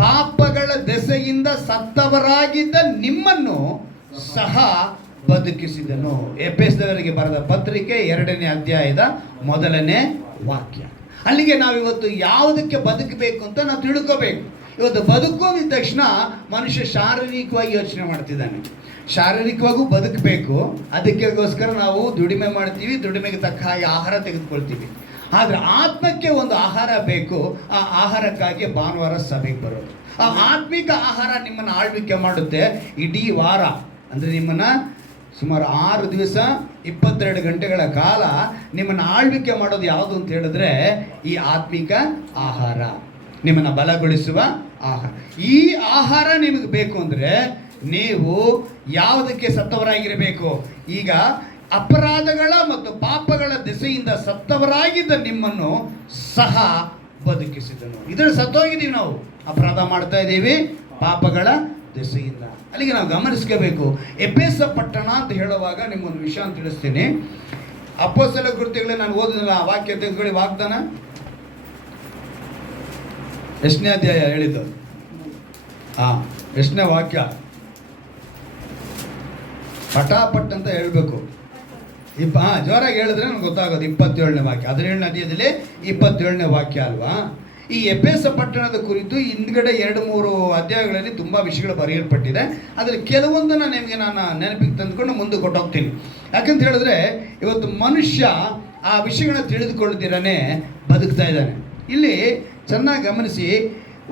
ಪಾಪಗಳ ದೆಸೆಯಿಂದ ಸತ್ತವರಾಗಿದ್ದ ನಿಮ್ಮನ್ನು ಸಹ ಬದುಕಿಸಿದನು. ಎಫೆಸದವರಿಗೆ ಬರೆದ ಪತ್ರಿಕೆ 2ನೇ ಅಧ್ಯಾಯದ 1ನೇ ವಾಕ್ಯ. ಅಲ್ಲಿಗೆ ನಾವಿವತ್ತು ಯಾವುದಕ್ಕೆ ಬದುಕಬೇಕು ಅಂತ ನಾವು ತಿಳ್ಕೋಬೇಕು. ಇವತ್ತು ಬದುಕೋದಿದ ತಕ್ಷಣ ಮನುಷ್ಯ ಶಾರೀರಿಕವಾಗಿ ಯೋಚನೆ ಮಾಡ್ತಿದ್ದಾನೆ. ಶಾರೀರಿಕವಾಗೂ ಬದುಕಬೇಕು, ಅದಕ್ಕೋಸ್ಕರ ನಾವು ದುಡಿಮೆ ಮಾಡ್ತೀವಿ, ದುಡಿಮೆಗೆ ತಕ್ಕ ಹಾಗೆ ಆಹಾರ ತೆಗೆದುಕೊಳ್ತೀವಿ. ಆದರೆ ಆತ್ಮಕ್ಕೆ ಒಂದು ಆಹಾರ ಬೇಕು. ಆ ಆಹಾರಕ್ಕಾಗಿ ಭಾನುವಾರ ಸಭೆಗೆ ಬರೋದು. ಆ ಆತ್ಮಿಕ ಆಹಾರ ನಿಮ್ಮನ್ನು ಆಳ್ವಿಕೆ ಮಾಡುತ್ತೆ. ಇಡೀ ವಾರ ಅಂದರೆ ನಿಮ್ಮನ್ನು ಸುಮಾರು 6 ದಿವಸ 22 ಗಂಟೆಗಳ ಕಾಲ ನಿಮ್ಮನ್ನು ಆಳ್ವಿಕೆ ಮಾಡೋದು ಯಾವುದು ಅಂತ ಹೇಳಿದ್ರೆ ಈ ಆತ್ಮಿಕ ಆಹಾರ, ನಿಮ್ಮನ್ನು ಬಲಗೊಳಿಸುವ ಆಹಾರ. ಈ ಆಹಾರ ನಿಮಗೆ ಬೇಕು ಅಂದರೆ ನೀವು ಯಾವುದಕ್ಕೆ ಸತ್ತವರಾಗಿರಬೇಕು? ಈಗ ಅಪರಾಧಗಳ ಮತ್ತು ಪಾಪಗಳ ದೆಸೆಯಿಂದ ಸತ್ತವರಾಗಿದ್ದ ನಿಮ್ಮನ್ನು ಸಹ ಬದುಕಿಸಿದನು. ಇದನ್ನು ಸತ್ತೋಗಿದ್ದೀವಿ ನಾವು, ಅಪರಾಧ ಮಾಡ್ತಾ ಇದ್ದೀವಿ ಪಾಪಗಳ ದೆಸೆಯಿಂದ. ಅಲ್ಲಿಗೆ ನಾವು ಗಮನಿಸ್ಕೋಬೇಕು. ಎಫೆಸ ಪಟ್ಟಣ ಅಂತ ಹೇಳುವಾಗ ನಿಮ್ಮೊಂದು ವಿಷಯ ಅಂತ ತಿಳಿಸ್ತೀನಿ. ಅಪೊಸ್ತಲ ಕೃತ್ಯಗಳೇ ನಾನು ಓದಿಲ್ಲ, ಆ ವಾಕ್ಯ ತೆಗೆದುಕೊಳ್ಳಿ. ವಾಗ್ದಾನ ಎಷ್ಟನೇ ಅಧ್ಯಾಯ ಹೇಳಿದ್ದು? ಎಷ್ಟನೇ ವಾಕ್ಯ? ಪಟಾಪಟ್ ಅಂತ ಹೇಳಬೇಕು. ಜೋರಾಗಿ ಹೇಳಿದ್ರೆ ನನಗೆ ಗೊತ್ತಾಗೋದು. 27ನೇ ವಾಕ್ಯ, 17ನೇ ಅಧ್ಯಾಯದಲ್ಲಿ 27ನೇ ವಾಕ್ಯ ಅಲ್ವಾ? ಈ ಎಫೆಸ ಪಟ್ಟಣದ ಕುರಿತು ಹಿಂದ್ಗಡೆ 2-3 ಅಧ್ಯಾಯಗಳಲ್ಲಿ ತುಂಬ ವಿಷಯಗಳು ಬರೆಯಲ್ಪಟ್ಟಿದೆ. ಅದರಲ್ಲಿ ಕೆಲವೊಂದನ್ನು ನಿಮಗೆ ನಾನು ನೆನಪಿಗೆ ತಂದುಕೊಂಡು ಮುಂದೆ ಕೊಟ್ಟೋಗ್ತೀನಿ. ಯಾಕಂತ ಹೇಳಿದ್ರೆ ಇವತ್ತು ಮನುಷ್ಯ ಆ ವಿಷಯಗಳನ್ನ ತಿಳಿದುಕೊಳ್ಳದಿರನೇ ಬದುಕ್ತಾ ಇದ್ದಾನೆ. ಇಲ್ಲಿ ಚೆನ್ನಾಗಿ ಗಮನಿಸಿ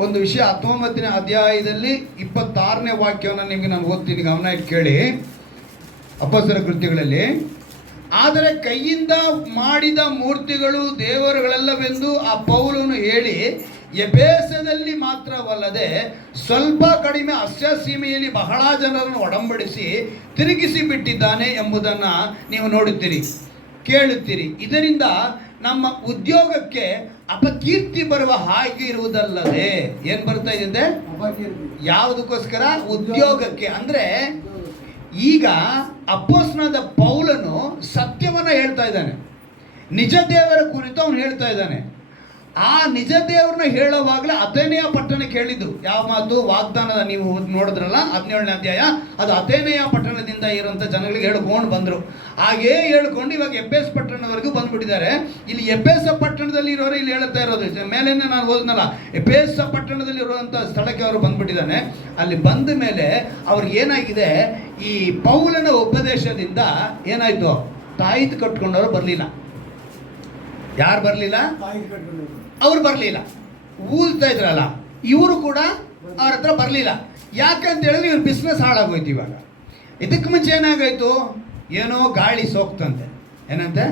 ಒಂದು ವಿಷಯ. 19ನೇ ಅಧ್ಯಾಯದಲ್ಲಿ 26ನೇ ವಾಕ್ಯವನ್ನು ನಿಮಗೆ ನಾನು ಓದ್ತೀನಿ, ಗಮನ ಇಟ್ಟು ಕೇಳಿ. ಅಪೊಸ್ತಲ ಕೃತ್ಯಗಳಲ್ಲಿ, ಆದರೆ ಕೈಯಿಂದ ಮಾಡಿದ ಮೂರ್ತಿಗಳು ದೇವರುಗಳಲ್ಲವೆಂದು ಆ ಪೌಲನು ಹೇಳಿ ಎಫೆಸದಲ್ಲಿ ಮಾತ್ರವಲ್ಲದೆ ಸ್ವಲ್ಪ ಕಡಿಮೆ ಅಸ್ಯ ಸೀಮೆಯಲ್ಲಿ ಬಹಳ ಜನರನ್ನು ಒಡಂಬಡಿಸಿ ತಿರುಗಿಸಿ ಬಿಟ್ಟಿದ್ದಾನೆ ಎಂಬುದನ್ನು ನೀವು ನೋಡುತ್ತೀರಿ, ಕೇಳುತ್ತೀರಿ. ಇದರಿಂದ ನಮ್ಮ ಉದ್ಯೋಗಕ್ಕೆ ಅಪಕೀರ್ತಿ ಬರುವ ಹಾಗೆ ಇರುವುದಲ್ಲದೆ ಏನು ಬರ್ತಾ ಇದೆ? ಯಾವುದಕ್ಕೋಸ್ಕರ? ಉದ್ಯೋಗಕ್ಕೆ. ಅಂದರೆ ಈಗ ಅಪೊಸ್ತಲನಾದ ಪೌಲನು ಸತ್ಯವನ್ನು ಹೇಳ್ತಾ ಇದ್ದಾನೆ. ನಿಜ ದೇವರ ಕುರಿತು ಅವನು ಹೇಳ್ತಾ ಇದ್ದಾನೆ. ಆ ನಿಜ ದೇವರನ್ನ ಹೇಳುವಾಗಲೇ ಅಥೇನೆಯ ಪಟ್ಟಣಕ್ಕೆ ಹೇಳಿದ್ದು ಯಾವ ಮಾತು? ವಾಗ್ದಾನದ, ನೀವು ನೋಡಿದ್ರಲ್ಲ 17ನೇ ಅಧ್ಯಾಯ, ಅದು ಅಥೇನೆಯ ಪಟ್ಟಣದಿಂದ ಇರುವಂಥ ಜನಗಳಿಗೆ ಹೇಳ್ಕೊಂಡು ಬಂದರು. ಹಾಗೇ ಹೇಳ್ಕೊಂಡು ಇವಾಗ ಎಫೆಸ ಪಟ್ಟಣದವರೆಗೂ ಬಂದ್ಬಿಟ್ಟಿದ್ದಾರೆ. ಇಲ್ಲಿ ಎಫೆಸ ಪಟ್ಟಣದಲ್ಲಿ ಇರೋರು ಇಲ್ಲಿ ಹೇಳ್ತಾ ಇರೋದು ಮೇಲೇನೆ ನಾನು ಓದಿದ್ನಲ್ಲ, ಎಫೆಸ ಪಟ್ಟಣದಲ್ಲಿ ಇರುವಂಥ ಸ್ಥಳಕ್ಕೆ ಅವರು ಬಂದ್ಬಿಟ್ಟಿದ್ದಾನೆ. ಅಲ್ಲಿ ಬಂದ ಮೇಲೆ ಅವ್ರಿಗೆ ಏನಾಗಿದೆ, ಈ ಪೌಲನ ಉಪದೇಶದಿಂದ ಏನಾಯ್ತು? ತಾಯಿತು ಕಟ್ಕೊಂಡವರು ಬರಲಿಲ್ಲ. ಯಾರು ಬರಲಿಲ್ಲ? ಅವ್ರು ಬರಲಿಲ್ಲ. ಊಲ್ತಾ ಇದ್ರಲ್ಲ, ಇವರು ಕೂಡ ಅವ್ರ ಹತ್ರ ಬರಲಿಲ್ಲ. ಯಾಕಂತ ಹೇಳಿದ್ರೆ ಇವ್ರ ಬಿಸ್ನೆಸ್ ಹಾಳಾಗೋಯ್ತು. ಇವಾಗ ಇದಕ್ಕೆ ಮುಂಚೆ ಏನಾಗೋಯ್ತು? ಏನೋ ಗಾಳಿ ಸೋಕ್ತಂತೆ. ಏನಂತೆ?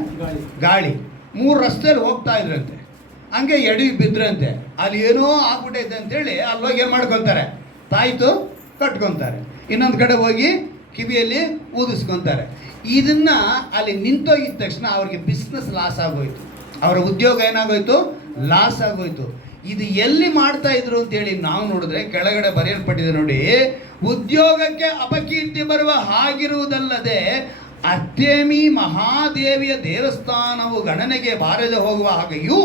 ಗಾಳಿ 3 ರಸ್ತೆಯಲ್ಲಿ ಹೋಗ್ತಾ ಇದ್ರಂತೆ, ಹಂಗೆ ಎಡವಿ ಬಿದ್ರಂತೆ. ಅಲ್ಲಿ ಏನೋ ಆಗ್ಬಿಟ್ಟೈತೆ ಅಂತೇಳಿ ಅಲ್ಲಿ ಹೋಗಿ ಏನು ಮಾಡ್ಕೊತಾರೆ? ತಾಯ್ತು ಕಟ್ಕೊತಾರೆ. ಇನ್ನೊಂದು ಕಡೆ ಹೋಗಿ ಕಿವಿಯಲ್ಲಿ ಊದಿಸ್ಕೊತಾರೆ. ಇದನ್ನ ಅಲ್ಲಿ ನಿಂತೋಗಿದ ತಕ್ಷಣ ಅವ್ರಿಗೆ ಬಿಸ್ನೆಸ್ ಲಾಸ್ ಆಗೋಯ್ತು. ಅವರ ಉದ್ಯೋಗ ಏನಾಗೋಯ್ತು? ಲಾಸ್ ಆಗೋಯ್ತು. ಇದು ಎಲ್ಲಿ ಮಾಡ್ತಾ ಇದ್ರು ಅಂತೇಳಿ ನಾವು ನೋಡಿದ್ರೆ ಕೆಳಗಡೆ ಬರೆಯಲ್ಪಟ್ಟಿದೆ ನೋಡಿ. ಉದ್ಯೋಗಕ್ಕೆ ಅಪಕೀರ್ತಿ ಬರುವ ಹಾಗಿರುವುದಲ್ಲದೆ ಅರ್ತೆಮಿ ಮಹಾದೇವಿಯ ದೇವಸ್ಥಾನವು ಗಣನೆಗೆ ಬಾರದೆ ಹೋಗುವ ಹಾಗೆಯೂ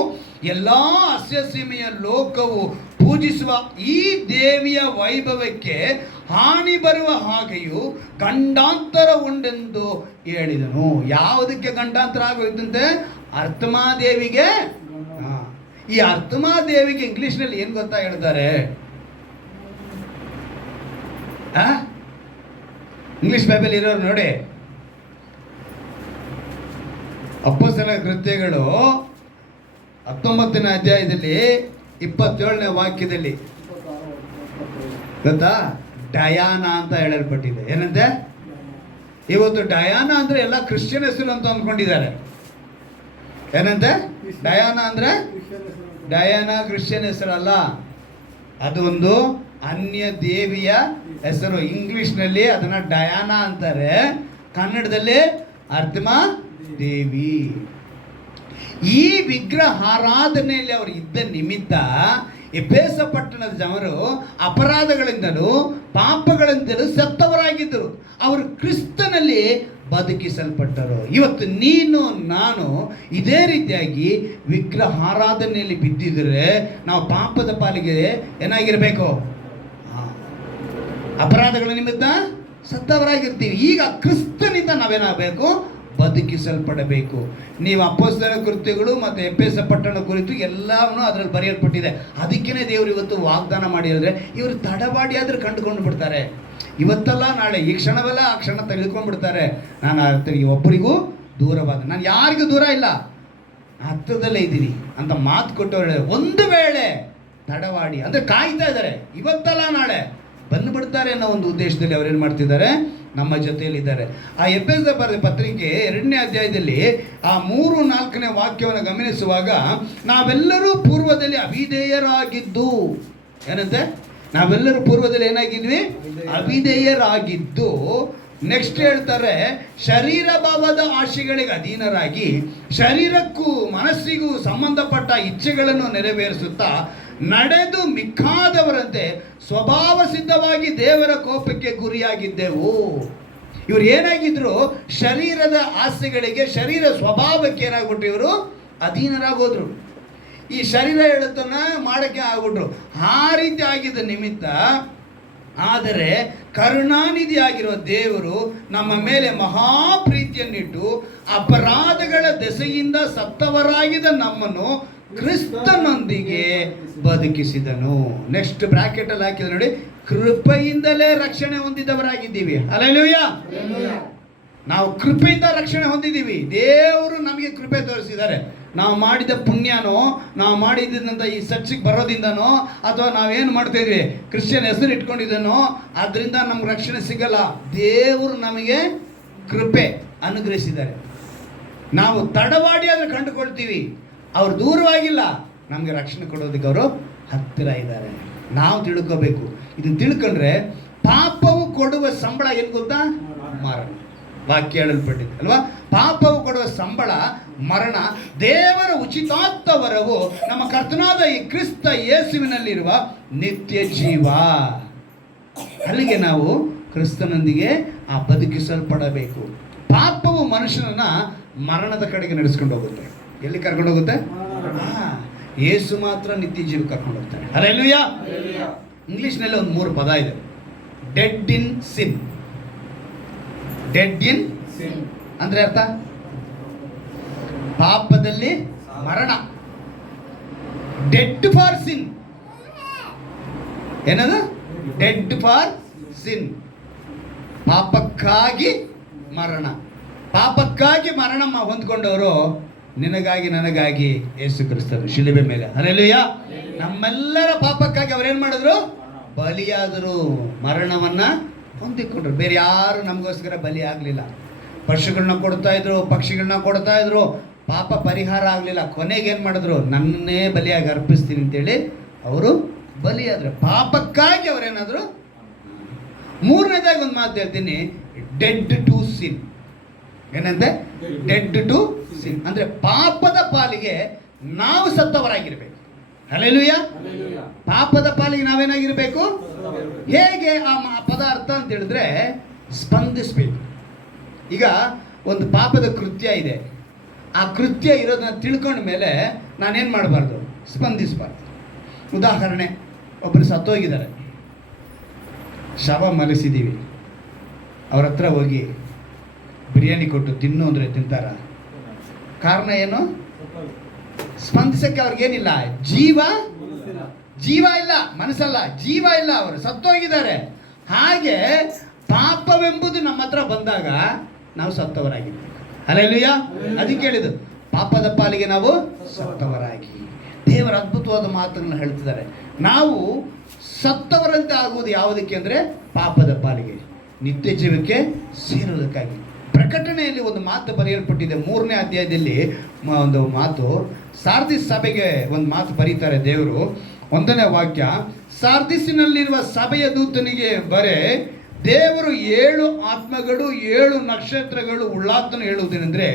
ಎಲ್ಲ ಅಸ್ಯ ಸೀಮೆಯ ಲೋಕವು ಪೂಜಿಸುವ ಈ ದೇವಿಯ ವೈಭವಕ್ಕೆ ಹಾನಿ ಬರುವ ಹಾಗೆಯೂ ಗಂಡಾಂತರ ಉಂಡೆಂದು ಹೇಳಿದನು. ಯಾವುದಕ್ಕೆ ಗಂಡಾಂತರ ಆಗೋಯ್ತಂತೆ? ಅರ್ತಮಾದೇವಿಗೆ. ಈ ಅರ್ತಮಾದೇವಿಗೆ ಇಂಗ್ಲಿಷ್ನಲ್ಲಿ ಏನು ಗೊತ್ತಾ ಹೇಳ್ತಾರೆ? ಇಂಗ್ಲಿಷ್ ಬೈಬಲ್ ಇರೋರು ನೋಡಿ. ಅಪೊಸ್ತಲ ಕೃತ್ಯಗಳು 19ನೇ ಅಧ್ಯಾಯದಲ್ಲಿ 27ನೇ ವಾಕ್ಯದಲ್ಲಿ ಗೊತ್ತಾ? ಡಯಾನ ಅಂತ ಹೇಳಲ್ಪಟ್ಟಿದೆ. ಏನಂತೆ? ಇವತ್ತು ಡಯಾನ ಅಂದ್ರೆ ಎಲ್ಲ ಕ್ರಿಶ್ಚಿಯನ್ ಹೆಸರು ಅಂತ ಅಂದ್ಕೊಂಡಿದ್ದಾರೆ. ಏನಂತೆ? ಡಯಾನ ಅಂದ್ರೆ ಡಯಾನ ಕ್ರಿಶ್ಚಿಯನ್ ಹೆಸರಲ್ಲ, ಅದು ಒಂದು ಅನ್ಯ ದೇವಿಯ ಹೆಸರು. ಇಂಗ್ಲಿಷ್ನಲ್ಲಿ ಅದನ್ನ ಡಯಾನ ಅಂತಾರೆ, ಕನ್ನಡದಲ್ಲಿ ಅರ್ತಮಾ ದೇವಿ. ಈ ವಿಗ್ರಹ ಆರಾಧನೆಯಲ್ಲಿ ಅವರು ಇದ್ದ ನಿಮಿತ್ತ ಎಫೆಸ ಪಟ್ಟಣದ ಜನರು ಅಪರಾಧಗಳಿಂದಲೂ ಪಾಪಗಳಿಂದಲೂ ಸತ್ತವರಾಗಿದ್ದರು. ಅವರು ಕ್ರಿಸ್ತನಲ್ಲಿ ಬದುಕಿಸಲ್ಪಟ್ಟರು. ಇವತ್ತು ನೀನು ನಾನು ಇದೇ ರೀತಿಯಾಗಿ ವಿಗ್ರಹಾರಾಧನೆಯಲ್ಲಿ ಬಿದ್ದಿದ್ರೆ ನಾವು ಪಾಪದ ಪಾಲಿಗೆ ಏನಾಗಿರಬೇಕು? ಅಪರಾಧಗಳ ನಿಮಿತ್ತ ಸತ್ತವರಾಗಿರ್ತೀವಿ. ಈಗ ಕ್ರಿಸ್ತನಿಂದ ನಾವೇನಾಗಬೇಕು? ಬದುಕಿಸಲ್ಪಡಬೇಕು. ನೀವು ಅಪೊಸ್ತಲರ ಕೃತ್ಯಗಳು ಮತ್ತು ಎಫೆಸ ಪಟ್ಟಣ ಕುರಿತು ಎಲ್ಲವನ್ನೂ ಅದರಲ್ಲಿ ಬರೆಯಲ್ಪಟ್ಟಿದೆ. ಅದಕ್ಕೇ ದೇವರು ಇವತ್ತು ವಾಗ್ದಾನ ಮಾಡಿ ಹೇಳಿದ್ರೆ ಇವರು ತಡವಾಡಿ ಆದರೂ ಕಂಡುಕೊಂಡು ಬಿಡ್ತಾರೆ. ಇವತ್ತಲ್ಲ ನಾಳೆ, ಈ ಕ್ಷಣವಲ್ಲ ಆ ಕ್ಷಣ ತೆಗೆದುಕೊಂಡ್ಬಿಡ್ತಾರೆ. ನಾನು ಒಬ್ಬರಿಗೂ ದೂರವಾದ, ನಾನು ಯಾರಿಗೂ ದೂರ ಇಲ್ಲ, ಹತ್ತಿರದಲ್ಲೇ ಇದ್ದೀನಿ ಅಂತ ಮಾತು ಕೊಟ್ಟವ್ರು ಹೇಳಿದ್ರು. ಒಂದು ವೇಳೆ ತಡವಾಡಿ ಅಂದರೆ ಕಾಯ್ತಾ ಇದ್ದಾರೆ, ಇವತ್ತಲ್ಲ ನಾಳೆ ಬಂದುಬಿಡ್ತಾರೆ ಅನ್ನೋ ಒಂದು ಉದ್ದೇಶದಲ್ಲಿ ಅವ್ರೇನು ಮಾಡ್ತಿದ್ದಾರೆ? ನಮ್ಮ ಜೊತೆಯಲ್ಲಿದ್ದಾರೆ. ಆ ಎಫೆಸ ಬರೆದ ಪತ್ರಿಕೆ 2ನೇ ಅಧ್ಯಾಯದಲ್ಲಿ ಆ 3-4ನೇ ವಾಕ್ಯವನ್ನು ಗಮನಿಸುವಾಗ ನಾವೆಲ್ಲರೂ ಪೂರ್ವದಲ್ಲಿ ಅವಿಧೇಯರಾಗಿದ್ದು, ಏನಂತೆ? ನಾವೆಲ್ಲರೂ ಪೂರ್ವದಲ್ಲಿ ಏನಾಗಿದ್ವಿ? ಅವಿಧೇಯರಾಗಿದ್ದು. ನೆಕ್ಸ್ಟ್ ಹೇಳ್ತಾರೆ, ಶರೀರ ಭಾವದ ಆಶೆಗಳಿಗೆ ಅಧೀನರಾಗಿ ಶರೀರಕ್ಕೂ ಮನಸ್ಸಿಗೂ ಸಂಬಂಧಪಟ್ಟ ಇಚ್ಛೆಗಳನ್ನು ನೆರವೇರಿಸುತ್ತಾ ನಡೆದು ಮಿಕ್ಕಾದವರಂತೆ ಸ್ವಭಾವ ಸಿದ್ಧವಾಗಿ ದೇವರ ಕೋಪಕ್ಕೆ ಗುರಿಯಾಗಿದ್ದೆವು. ಇವರು ಏನಾಗಿದ್ರು? ಶರೀರದ ಆಸೆಗಳಿಗೆ, ಶರೀರ ಸ್ವಭಾವಕ್ಕೆ ಏನಾಗ್ಬಿಟ್ರು? ಇವರು ಅಧೀನರಾಗೋದ್ರು. ಈ ಶರೀರ ಹೇಳುತ್ತನ್ನ ಮಾಡೋಕ್ಕೆ ಆಗ್ಬಿಟ್ರು. ಆ ರೀತಿ ಆಗಿದ್ದ ನಿಮಿತ್ತ ಆದರೆ ಕರುಣಾನಿಧಿಯಾಗಿರುವ ದೇವರು ನಮ್ಮ ಮೇಲೆ ಮಹಾಪ್ರೀತಿಯನ್ನಿಟ್ಟು ಅಪರಾಧಗಳ ದೆಸೆಯಿಂದ ಸತ್ತವರಾಗಿದ್ದ ನಮ್ಮನ್ನು ಕ್ರಿಸ್ತನೊಂದಿಗೆ ಬದುಕಿಸಿದನು. ನೆಕ್ಸ್ಟ್ ಬ್ರಾಕೆಟ್ ಅಲ್ಲಿ ಹಾಕಿದ್ರೆ ನೋಡಿ, ಕೃಪೆಯಿಂದಲೇ ರಕ್ಷಣೆ ಹೊಂದಿದವರಾಗಿದ್ದೀವಿ. ಹಲ್ಲೆಲೂಯಾ. ನಾವು ಕೃಪೆಯಿಂದ ರಕ್ಷಣೆ ಹೊಂದಿದ್ದೀವಿ. ದೇವರು ನಮಗೆ ಕೃಪೆ ತೋರಿಸಿದ್ದಾರೆ. ನಾವು ಮಾಡಿದ ಪುಣ್ಯನೋ, ನಾವು ಮಾಡಿದಂಥ ಈ ಚರ್ಚಿಗೆ ಬರೋದಿಂದನೋ, ಅಥವಾ ನಾವೇನು ಮಾಡ್ತಾ ಇದ್ವಿ ಕ್ರಿಶ್ಚಿಯನ್ ಹೆಸರು ಇಟ್ಕೊಂಡಿದ್ದನೋ ಅದರಿಂದ ನಮ್ಗೆ ರಕ್ಷಣೆ ಸಿಗಲ್ಲ. ದೇವರು ನಮಗೆ ಕೃಪೆ ಅನುಗ್ರಹಿಸಿದ್ದಾರೆ. ನಾವು ತಡವಾಡಿ ಆದರೆ ಕಂಡುಕೊಳ್ತೀವಿ, ಅವ್ರು ದೂರವಾಗಿಲ್ಲ. ನಮಗೆ ರಕ್ಷಣೆ ಕೊಡೋದಕ್ಕೆ ಅವರು ಹತ್ತಿರ ಇದ್ದಾರೆ. ನಾವು ತಿಳ್ಕೋಬೇಕು. ಇದನ್ನು ತಿಳ್ಕೊಂಡ್ರೆ ಪಾಪವು ಕೊಡುವ ಸಂಬಳ ಏನು ಗೊತ್ತಾ? ಮರಣ. ವಾಕ್ಯ ಹೇಳಲ್ಪಟ್ಟಿದೆ ಅಲ್ವಾ? ಪಾಪವು ಕೊಡುವ ಸಂಬಳ ಮರಣ, ದೇವರ ಉಚಿತಾರ್ಥ ವರವು ನಮ್ಮ ಕರ್ತನಾದ ಈ ಕ್ರಿಸ್ತ ಯೇಸುವಿನಲ್ಲಿರುವ ನಿತ್ಯ ಜೀವ. ಅಲ್ಲಿಗೆ ನಾವು ಕ್ರಿಸ್ತನೊಂದಿಗೆ ಬದುಕಿಸಲ್ಪಡಬೇಕು. ಪಾಪವು ಮನುಷ್ಯನನ್ನ ಮರಣದ ಕಡೆಗೆ ನಡೆಸ್ಕೊಂಡು ಹೋಗುತ್ತೆ. ಎಲ್ಲಿ ಕರ್ಕೊಂಡು ಹೋಗುತ್ತೆ? ಯೇಸು ಮಾತ್ರ ನಿತ್ಯ ಜೀವ ಕರ್ಕೊಂಡು ಹೋಗ್ತಾನೆ. ಹಲ್ಲೆಲೂಯಾ. ಇಂಗ್ಲಿಷ್ನಲ್ಲಿ ಒಂದು 3 ಪದ ಇದೆ. ಡೆಡ್ ಇನ್ ಸಿನ್. ಡೆಡ್ ಇನ್ ಸಿನ್ ಅಂದ್ರೆ ಅರ್ಥ ಪಾಪದಲ್ಲಿ ಮರಣ. ಡೆಡ್ ಫಾರ್ ಸಿನ್. ಏನದು? ಡೆಡ್ ಫಾರ್ ಸಿನ್. ಪಾಪಕ್ಕಾಗಿ ಮರಣ. ಪಾಪಕ್ಕಾಗಿ ಮರಣ ಹೊಂದ್ಕೊಂಡವರು ನಿನಗಾಗಿ ನನಗಾಗಿ ಯೇಸು ಕ್ರಿಸ್ತರು ಶಿಲುಬೆ ಮೇಲೆ. ಹಲ್ಲೆಲೂಯಾ. ನಮ್ಮೆಲ್ಲರ ಪಾಪಕ್ಕಾಗಿ ಅವರೇನು ಮಾಡಿದ್ರು? ಬಲಿಯಾದರು, ಮರಣವನ್ನ ಹೊಂದಿಕೊಂಡ್ರು. ಬೇರೆ ಯಾರು ನಮಗೋಸ್ಕರ ಬಲಿ ಆಗಲಿಲ್ಲ. ಪಶುಗಳನ್ನ ಕೊಡ್ತಾ ಇದ್ರು, ಪಕ್ಷಿಗಳನ್ನ ಕೊಡ್ತಾ ಇದ್ರು, ಪಾಪ ಪರಿಹಾರ ಆಗಲಿಲ್ಲ. ಕೊನೆಗೆ ಏನು ಮಾಡಿದ್ರು? ನನ್ನೇ ಬಲಿಯಾಗಿ ಅರ್ಪಿಸ್ತೀನಿ ಅಂತೇಳಿ ಅವರು ಬಲಿಯಾದ್ರು. ಪಾಪಕ್ಕಾಗಿ ಅವರೇನಾದ್ರು. 3ನೇದಾಗಿ ಒಂದು ಮಾತು ಹೇಳ್ತೀನಿ, ಡೆಡ್ ಟು ಸಿನ್. ಏನಂತೆ? ಡೆಡ್ ಟು ಸಿನ್ ಅಂದ್ರೆ ಪಾಪದ ಪಾಲಿಗೆ ನಾವು ಸತ್ತವರಾಗಿರ್ಬೇಕು. ಹಲ್ಲೆಲೂಯಾ. ಪಾಪದ ಪಾಲಿಗೆ ನಾವೇನಾಗಿರ್ಬೇಕು? ಹೇಗೆ ಆ ಪದ ಅರ್ಥ ಅಂತ ಹೇಳಿದ್ರೆ ಸ್ಪಂದಿಸ್ಬೇಕು. ಈಗ ಒಂದು ಪಾಪದ ಕೃತ್ಯ ಇದೆ, ಆ ಕೃತ್ಯ ಇರೋದನ್ನ ತಿಳ್ಕೊಂಡ ಮೇಲೆ ನಾನೇನು ಮಾಡಬಾರ್ದು? ಸ್ಪಂದಿಸಬಾರ್ದು. ಉದಾಹರಣೆ, ಒಬ್ಬರು ಸತ್ತೋಗಿದ್ದಾರೆ, ಶವ ಮಲಗಿಸಿದ್ದೀವಿ, ಅವ್ರ ಹತ್ರ ಹೋಗಿ ಬಿರಿಯಾನಿ ಕೊಟ್ಟು ತಿನ್ನು ಅಂದರೆ ತಿಂತಾರ? ಕಾರಣ ಏನು? ಸ್ಪಂದಿಸಕ್ಕೆ ಅವ್ರಿಗೇನಿಲ್ಲ, ಜೀವ ಇಲ್ಲ, ಮನಸ್ಸಲ್ಲ, ಜೀವ ಇಲ್ಲ, ಅವರು ಸತ್ತೋಗಿದ್ದಾರೆ. ಹಾಗೆ ಪಾಪವೆಂಬುದು ನಮ್ಮ ಹತ್ರ ಬಂದಾಗ ನಾವು ಸತ್ತವರಾಗಿದ್ದೇವೆ. ಹಲ್ಲೆಲೂಯಾ. ಅದಕ್ಕೆ ಹೇಳಿದ್ದು ಪಾಪದ ಪಾಲಿಗೆ ನಾವು ಸತ್ತವರಾಗಿ. ದೇವರ ಅದ್ಭುತವಾದ ಮಾತನ್ನು ಹೇಳ್ತಿದ್ದಾರೆ. ನಾವು ಸತ್ತವರಂತೆ ಆಗುವುದು ಯಾವುದಕ್ಕೆ ಅಂದರೆ ಪಾಪದ ಪಾಲಿಗೆ, ನಿತ್ಯ ಜೀವಕ್ಕೆ ಸೇರುವುದಕ್ಕಾಗಿ. ಪ್ರಕಟಣೆಯಲ್ಲಿ ಒಂದು ಮಾತು ಬರೆಯಲ್ಪಟ್ಟಿದೆ. 3ನೇ ಅಧ್ಯಾಯದಲ್ಲಿ ಒಂದು ಮಾತು, ಸಾರ್ದಿಸ್ ಸಭೆಗೆ ಒಂದು ಮಾತು ಬರೀತಾರೆ ದೇವರು. 1ನೇ ವಾಕ್ಯ, ಸಾರ್ದಿಸಿನಲ್ಲಿರುವ ಸಭೆಯ ದೂತನಿಗೆ ಬರೆ, ದೇವರು 7 ಆತ್ಮಗಳು 7 ನಕ್ಷತ್ರಗಳು ಉಳ್ಳಾತನು ಹೇಳುವುದೇನೆಂದರೆ,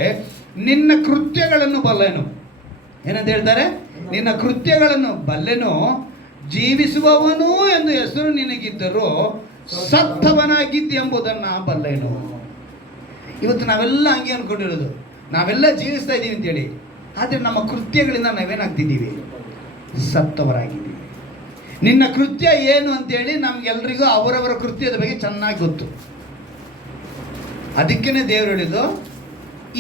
ನಿನ್ನ ಕೃತ್ಯಗಳನ್ನು ಬಲ್ಲೆನು. ಏನಂತ ಹೇಳ್ತಾರೆ? ನಿನ್ನ ಕೃತ್ಯಗಳನ್ನು ಬಲ್ಲೆನು, ಜೀವಿಸುವವನು ಎಂದು ಹೆಸರು ನಿನಗಿದ್ದರೂ ಸತ್ತವನಾಗಿದ್ದೆಂಬುದನ್ನು ಬಲ್ಲೆನು. ಇವತ್ತು ನಾವೆಲ್ಲ ಹಂಗೆ ಅನ್ಕೊಂಡಿರೋದು, ನಾವೆಲ್ಲ ಜೀವಿಸ್ತಾ ಇದ್ದೀವಿ ಅಂತೇಳಿ, ಆದರೆ ನಮ್ಮ ಕೃತ್ಯಗಳಿಂದ ನಾವೇನಾಗ್ತಿದ್ದೀವಿ? ಸತ್ತವರಾಗಿದ್ದೀವಿ. ನಿನ್ನ ಕೃತ್ಯ ಏನು ಅಂತೇಳಿ ನಮ್ಗೆಲ್ರಿಗೂ ಅವರವರ ಕೃತ್ಯದ ಬಗ್ಗೆ ಚೆನ್ನಾಗಿ ಗೊತ್ತು. ಅದಕ್ಕೇ ದೇವರು ಹೇಳಿದ್ದು,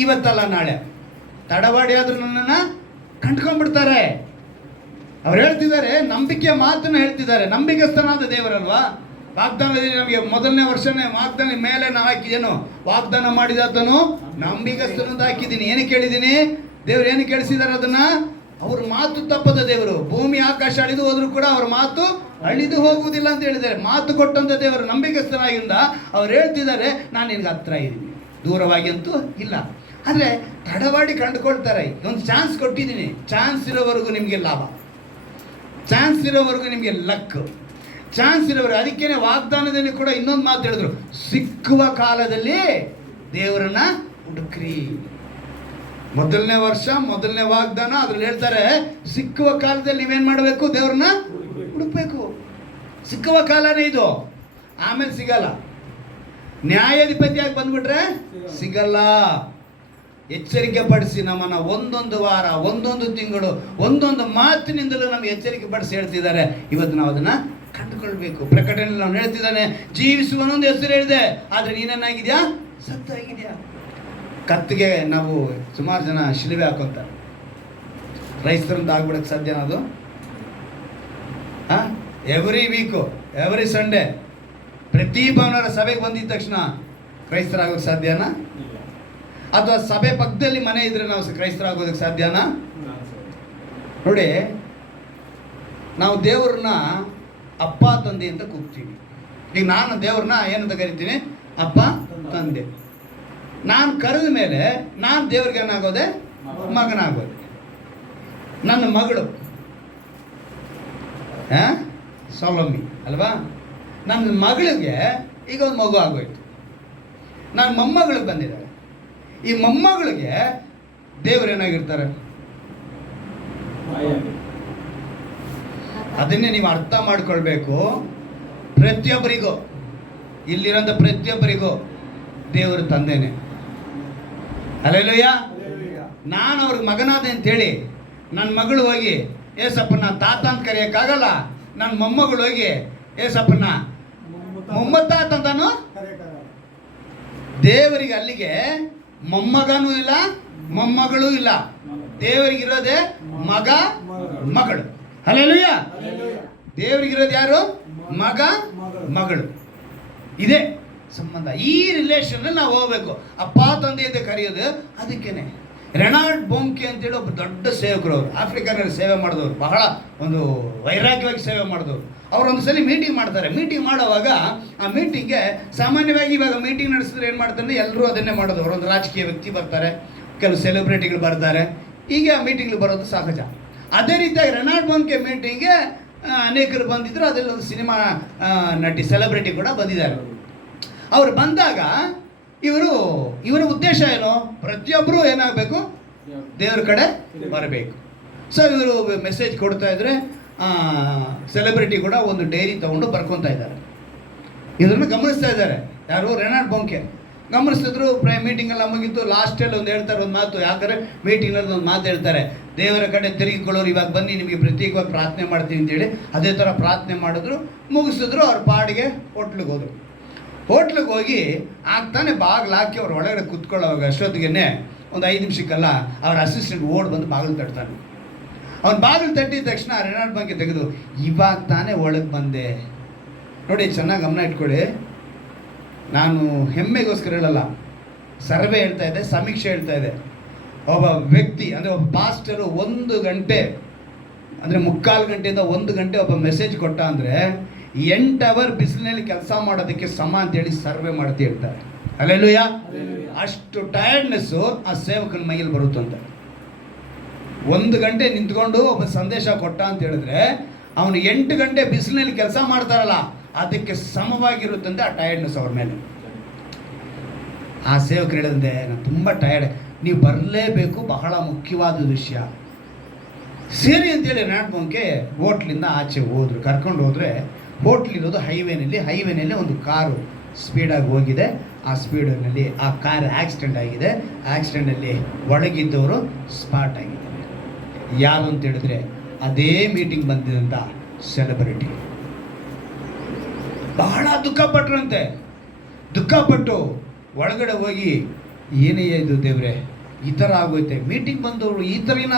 ಇವತ್ತಲ್ಲ ನಾಳೆ ತಡವಾಡಿ ಆದರೂ ನನ್ನನ್ನು ಕಂಡ್ಕೊಂಡ್ಬಿಡ್ತಾರೆ. ಅವ್ರು ಹೇಳ್ತಿದ್ದಾರೆ, ನಂಬಿಕೆಯ ಮಾತನ್ನು ಹೇಳ್ತಿದ್ದಾರೆ. ನಂಬಿಕೆಸ್ಥನಾದ ದೇವರಲ್ವಾ? ವಾಗ್ದಾನದಲ್ಲಿ ನಮಗೆ ಮೊದಲನೇ ವರ್ಷನೇ ವಾಗ್ದಾನ ಮೇಲೆ ನಾವು ಹಾಕಿದೇನು? ವಾಗ್ದಾನ ಮಾಡಿದಾತನು ನಂಬಿಕೆಸ್ಥನಂತ ಹಾಕಿದ್ದೀನಿ. ಏನಕ್ಕೆ ಹೇಳಿದ್ದೀನಿ? ದೇವ್ರು ಏನು ಕೇಳಿಸಿದ್ದಾರೆ ಅದನ್ನ? ಅವ್ರ ಮಾತು ತಪ್ಪದ ದೇವರು. ಭೂಮಿ ಆಕಾಶ ಅಳಿದು ಹೋದ್ರು ಕೂಡ ಅವ್ರ ಮಾತು ಅಳಿದು ಹೋಗುವುದಿಲ್ಲ ಅಂತ ಹೇಳಿದ್ದಾರೆ. ಮಾತು ಕೊಟ್ಟಂತ ದೇವರು ನಂಬಿಕೆಸ್ಥನಾಗಿಂದ ಅವ್ರು ಹೇಳ್ತಿದ್ದಾರೆ, ನಾನು ನಿನ್ಗೆ ಹತ್ರ ಇದ್ದೀನಿ, ದೂರವಾಗಿ ಅಂತೂ ಇಲ್ಲ. ಆದರೆ ತಡವಾಡಿ ಕಂಡುಕೊಳ್ತಾರೆ. ಒಂದು ಚಾನ್ಸ್ ಕೊಟ್ಟಿದ್ದೀನಿ, ಚಾನ್ಸ್ ಇರೋವರೆಗೂ ನಿಮಗೆ ಲಾಭ, ಚಾನ್ಸ್ ಇರೋವರೆಗೂ ನಿಮಗೆ ಲಕ್, ಚಾನ್ಸ್ ಇರೋವರೆಗೂ. ಅದಕ್ಕೇನೆ ವಾಗ್ದಾನದಲ್ಲಿ ಕೂಡ ಇನ್ನೊಂದು ಮಾತು ಹೇಳಿದ್ರು, ಸಿಕ್ಕುವ ಕಾಲದಲ್ಲಿ ದೇವರನ್ನ ಹುಡುಕ್ರಿ. ಮೊದಲನೇ ವರ್ಷ ಮೊದಲನೇ ವಾಗ್ದಾನ ಅದ್ರಲ್ಲಿ ಹೇಳ್ತಾರೆ, ಸಿಕ್ಕುವ ಕಾಲದಲ್ಲಿ ನೀವೇನು ಮಾಡಬೇಕು? ದೇವ್ರನ್ನ ಹುಡುಕ್ಬೇಕು. ಸಿಕ್ಕುವ ಕಾಲನೇ ಇದು, ಆಮೇಲೆ ಸಿಗಲ್ಲ. ನ್ಯಾಯಾಧಿಪತಿಯಾಗಿ ಬಂದ್ಬಿಟ್ರೆ ಸಿಗಲ್ಲ. ಎಚ್ಚರಿಕೆ ಪಡಿಸಿ ನಮ್ಮನ್ನು ಒಂದೊಂದು ವಾರ, ಒಂದೊಂದು ತಿಂಗಳು, ಒಂದೊಂದು ಮಾತಿನಿಂದಲೂ ನಮಗೆ ಎಚ್ಚರಿಕೆ ಪಡಿಸಿ ಹೇಳ್ತಿದ್ದಾರೆ. ಇವತ್ತು ನಾವು ಅದನ್ನು ಕಂಡುಕೊಳ್ಬೇಕು. ಪ್ರಕಟಣೆಯಲ್ಲಿ ನಾವು ಹೇಳ್ತಿದ್ದಾನೆ, ಜೀವಿಸುವನೊಂದು ಹೆಸರು ಹೇಳಿದೆ, ಆದರೆ ನೀನೇನಾಗಿದ್ಯಾ? ಸತ್ತಾಗಿದ್ಯಾ. ಕತ್ತಿಗೆ ನಾವು ಸುಮಾರು ಜನ ಶಿಲುಬೆ ಹಾಕೋತಾರೆ. ಕ್ರೈಸ್ತರಂತ ಆಗ್ಬಿಡಕ್ಕೆ ಸಾಧ್ಯನಾ ಅದು? ಎವ್ರಿ ವೀಕು, ಎವ್ರಿ ಸಂಡೇ ಪ್ರತಿ ಭಾನುವಾರ ಸಭೆಗೆ ಬಂದಿದ್ದ ತಕ್ಷಣ ಕ್ರೈಸ್ತರಾಗೋಕ್ಕೆ ಸಾಧ್ಯನಾ? ಅಥವಾ ಸಭೆ ಪಕ್ಕದಲ್ಲಿ ಮನೆ ಇದ್ರೆ ನಾವು ಕ್ರೈಸ್ತರಾಗೋದಕ್ಕೆ ಸಾಧ್ಯನಾ? ನೋಡಿ, ನಾವು ದೇವ್ರನ್ನ ಅಪ್ಪ ತಂದೆ ಅಂತ ಕೂಗ್ತೀವಿ. ಈಗ ನಾನು ದೇವ್ರನ್ನ ಏನಂತ ಕರಿತೀನಿ? ಅಪ್ಪ ತಂದೆ. ನಾನು ಕರೆದ ಮೇಲೆ ನಾನು ದೇವ್ರಿಗೆ ಏನಾಗೋದೆ? ಮಗನಾಗೋದೆ. ನನ್ನ ಮಗಳು ಸೌಲಮ್ಮಿ ಅಲ್ವಾ? ನನ್ನ ಮಗಳಿಗೆ ಈಗ ಒಂದು ಮಗು ಆಗೋಯ್ತು. ನನ್ನ ಮೊಮ್ಮಗಳಿಗೆ ಬಂದಿದ್ದಾರೆ. ಈ ಮೊಮ್ಮಗಳಿಗೆ ದೇವರು ಏನಾಗಿರ್ತಾರೆ? ಅದನ್ನೇ ನೀವು ಅರ್ಥ ಮಾಡ್ಕೊಳ್ಬೇಕು. ಪ್ರತಿಯೊಬ್ಬರಿಗೂ, ಇಲ್ಲಿರೋಂಥ ಪ್ರತಿಯೊಬ್ಬರಿಗೂ ದೇವರು ತಂದೆನೆ. ಅಲ್ಲೆಲ್ಲೂಯ್ಯ. ನಾನು ಅವ್ರಿಗೆ ಮಗನಾದೆ ಅಂತೇಳಿ ನನ್ನ ಮಗಳು ಹೋಗಿ ಏಸಪ್ಪನ ತಾತ ಅಂತ ಕರೆಯೋಕ್ಕಾಗಲ್ಲ. ನನ್ನ ಮೊಮ್ಮಗಳು ಹೋಗಿ ಏಸಪ್ಪನ ಮೊಮ್ಮತ್ತಾತ ಅಂತಾನು. ದೇವರಿಗೆ ಅಲ್ಲಿಗೆ ಮೊಮ್ಮಗನೂ ಇಲ್ಲ, ಮೊಮ್ಮಗಳೂ ಇಲ್ಲ. ದೇವರಿಗಿರೋದೇ ಮಗ, ಮಗಳು. ಅಲ್ಲೆಲ್ಲೂಯ್ಯ. ದೇವರಿಗಿರೋದು ಯಾರು? ಮಗ, ಮಗಳು. ಇದೇ ಸಂಬಂಧ. ಈ ರಿಲೇಷನ್ ನಾವು ಹೋಗ್ಬೇಕು. ಅಪ್ಪ ತಂದೆ ಅಂತ ಕರೆಯೋದು. ಅದಕ್ಕೇನೆ ರೆನಾಲ್ಡ್ ಬೋಂಕೆ ಅಂತೇಳಿ ಒಬ್ಬ ದೊಡ್ಡ ಸೇವಕರು, ಅವರು ಆಫ್ರಿಕಾನಲ್ಲಿ ಸೇವೆ ಮಾಡಿದವರು, ಬಹಳ ಒಂದು ವೈರಾಗ್ಯವಾಗಿ ಸೇವೆ ಮಾಡಿದವರು. ಅವರೊಂದು ಸಲ ಮೀಟಿಂಗ್ ಮಾಡ್ತಾರೆ. ಮೀಟಿಂಗ್ ಮಾಡುವಾಗ ಆ ಮೀಟಿಂಗ್ಗೆ ಸಾಮಾನ್ಯವಾಗಿ ಇವಾಗ ಮೀಟಿಂಗ್ ನಡೆಸಿದ್ರೆ ಏನು ಮಾಡ್ತಾರೆ? ಎಲ್ಲರೂ ಅದನ್ನೇ ಮಾಡೋದು. ಅವರೊಂದು ರಾಜಕೀಯ ವ್ಯಕ್ತಿ ಬರ್ತಾರೆ, ಕೆಲವು ಸೆಲೆಬ್ರಿಟಿಗಳು ಬರ್ತಾರೆ, ಹೀಗೆ ಆ ಮೀಟಿಂಗ್ಗಳು ಬರೋದು ಸಹಜ. ಅದೇ ರೀತಿಯಾಗಿ ರೆನಾಲ್ಡ್ ಬೋಂಕೆ ಮೀಟಿಂಗ್ಗೆ ಅನೇಕರು ಬಂದಿದ್ದರು. ಅದರಲ್ಲಿ ಒಂದು ಸಿನಿಮಾ ನಟಿ ಸೆಲೆಬ್ರಿಟಿ ಕೂಡ ಬಂದಿದ್ದಾರೆ. ಅವರು ಬಂದಾಗ ಇವರ ಉದ್ದೇಶ ಏನು? ಪ್ರತಿಯೊಬ್ಬರು ಏನಾಗಬೇಕು? ದೇವ್ರ ಕಡೆ ಬರಬೇಕು. ಸೊ ಇವರು ಮೆಸೇಜ್ ಕೊಡ್ತಾ ಇದ್ರೆ ಸೆಲೆಬ್ರಿಟಿ ಕೂಡ ಒಂದು ಡೈರಿ ತಗೊಂಡು ಬರ್ಕೊತಾ ಇದ್ದಾರೆ. ಇದನ್ನು ಗಮನಿಸ್ತಾ ಇದ್ದಾರೆ. ಯಾರು? ರೆನಾಲ್ಡ್ ಬೋಂಕೆ ಗಮನಿಸಿದ್ರು. ಮೀಟಿಂಗ್ ಎಲ್ಲ ಮುಗಿತು. ಲಾಸ್ಟಲ್ಲಿ ಒಂದು ಹೇಳ್ತಾರೆ ಒಂದು ಮಾತು. ಯಾಕಂದರೆ ಮೀಟಿಂಗ್ನಲ್ಲಿ ಒಂದು ಮಾತು ಹೇಳ್ತಾರೆ, ದೇವರ ಕಡೆ ತಿರುಗಿಕೊಳ್ಳೋರು ಇವಾಗ ಬನ್ನಿ, ನಿಮಗೆ ಪ್ರತ್ಯೇಕವಾಗಿ ಪ್ರಾರ್ಥನೆ ಮಾಡ್ತೀನಿ ಅಂತೇಳಿ. ಅದೇ ಥರ ಪ್ರಾರ್ಥನೆ ಮಾಡಿದ್ರು, ಮುಗಿಸಿದ್ರು. ಅವ್ರ ಪಾಡಿಗೆ ಹೋಟ್ಲಿಗೆ ಹೋದರು. ಹೋಟ್ಲಿಗೆ ಹೋಗಿ ಆಗ್ತಾನೆ ಬಾಗಿಲು ಹಾಕಿ ಅವ್ರ ಒಳಗಡೆ ಕೂತ್ಕೊಳ್ಳೋವಾಗ ಅಷ್ಟೊತ್ತಿಗೆ ಒಂದು 5 ನಿಮಿಷಕ್ಕಲ್ಲ ಅವ್ರ ಅಸಿಸ್ಟೆಂಟ್ ಓಡ್ ಬಂದು ಬಾಗಿಲು ತಟ್ತಾನೆ. ಅವ್ನು ಬಾಗಿಲು ತಟ್ಟಿದ ತಕ್ಷಣ ರೆನಾಲ್ಡ್ ಬೋಂಕೆ ತೆಗೆದು, ಇವಾಗ ತಾನೇ ಒಳಗೆ ಬಂದೆ. ನೋಡಿ, ಚೆನ್ನಾಗಿ ಗಮನ ಇಟ್ಕೊಳ್ಳಿ. ನಾನು ಹೆಮ್ಮೆಗೋಸ್ಕರ ಹೇಳಲ್ಲ, ಸರ್ವೆ ಹೇಳ್ತಾ ಇದೆ, ಸಮೀಕ್ಷೆ ಹೇಳ್ತಾ ಇದೆ. ಒಬ್ಬ ವ್ಯಕ್ತಿ ಅಂದರೆ ಒಬ್ಬ ಪಾಸ್ಟರು 1 ಗಂಟೆ ಅಂದರೆ 3/4 ಗಂಟೆಯಿಂದ 1 ಗಂಟೆ ಒಬ್ಬ ಮೆಸೇಜ್ ಕೊಟ್ಟ ಅಂದರೆ 8 ಅವರ್ ಬಿಸಿಲಿನಲ್ಲಿ ಕೆಲಸ ಮಾಡೋದಕ್ಕೆ ಸಮ ಅಂತೇಳಿ ಸರ್ವೆ ಮಾಡ್ತಿ ಹೇಳ್ತಾರೆ. ಅಲ್ಲೆಲ್ಲೂಯ್ಯ. ಅಷ್ಟು ಟಯರ್ಡ್ನೆಸ್ಸು ಆ ಸೇವಕನ ಮೈಯಲ್ಲಿ ಬರುತ್ತಂತೆ. 1 ಗಂಟೆ ನಿಂತ್ಕೊಂಡು ಒಬ್ಬ ಸಂದೇಶ ಕೊಟ್ಟ ಅಂತ ಹೇಳಿದ್ರೆ ಅವನು 8 ಗಂಟೆ ಬಿಸಿಲಿನಲ್ಲಿ ಕೆಲಸ ಮಾಡ್ತಾರಲ್ಲ ಅದಕ್ಕೆ ಸಮವಾಗಿರುತ್ತಂತೆ ಆ ಟಯರ್ಡ್ನೆಸ್ ಅವ್ರ ಮೇಲೆ. ಆ ಸೇವಕರು ಹೇಳಿದಂತೆ, ನಾನು ತುಂಬ ಟಯರ್ಡ್, ನೀವು ಬರಲೇಬೇಕು, ಬಹಳ ಮುಖ್ಯವಾದ ವಿಷಯ. ಸೇರಿ ಅಂತೇಳಿ ನಾಟ್ಬಂಕೆ ಹೋಟ್ಲಿಂದ ಆಚೆ ಹೋದ್ರು. ಕರ್ಕೊಂಡು ಹೋದರೆ ಹೋಟ್ಲಿರೋದು ಹೈವೇನಲ್ಲಿ ಒಂದು ಕಾರು ಸ್ಪೀಡಾಗಿ ಹೋಗಿದೆ. ಆ ಸ್ಪೀಡಿನಲ್ಲಿ ಆ ಕಾರ್ ಆಕ್ಸಿಡೆಂಟ್ ಆಗಿದೆ. ಆಕ್ಸಿಡೆಂಟಲ್ಲಿ ಒಳಗಿದ್ದವರು ಸ್ಪಾಟ್ ಆಗಿದ್ದಾರೆ. ಯಾರು ಅಂತ ಹೇಳಿದ್ರೆ ಅದೇ ಮೀಟಿಂಗ್ ಬಂದಿದ್ದಂಥ ಸೆಲೆಬ್ರಿಟಿ. ಬಹಳ ದುಃಖಪಟ್ರಂತೆ. ದುಃಖಪಟ್ಟು ಒಳಗಡೆ ಹೋಗಿ ಏನೇ ಇದು ದೇವ್ರೆ, ಈ ಥರ ಆಗೋಯ್ತೆ, ಮೀಟಿಂಗ್ ಬಂದವರು ಈ ಥರನ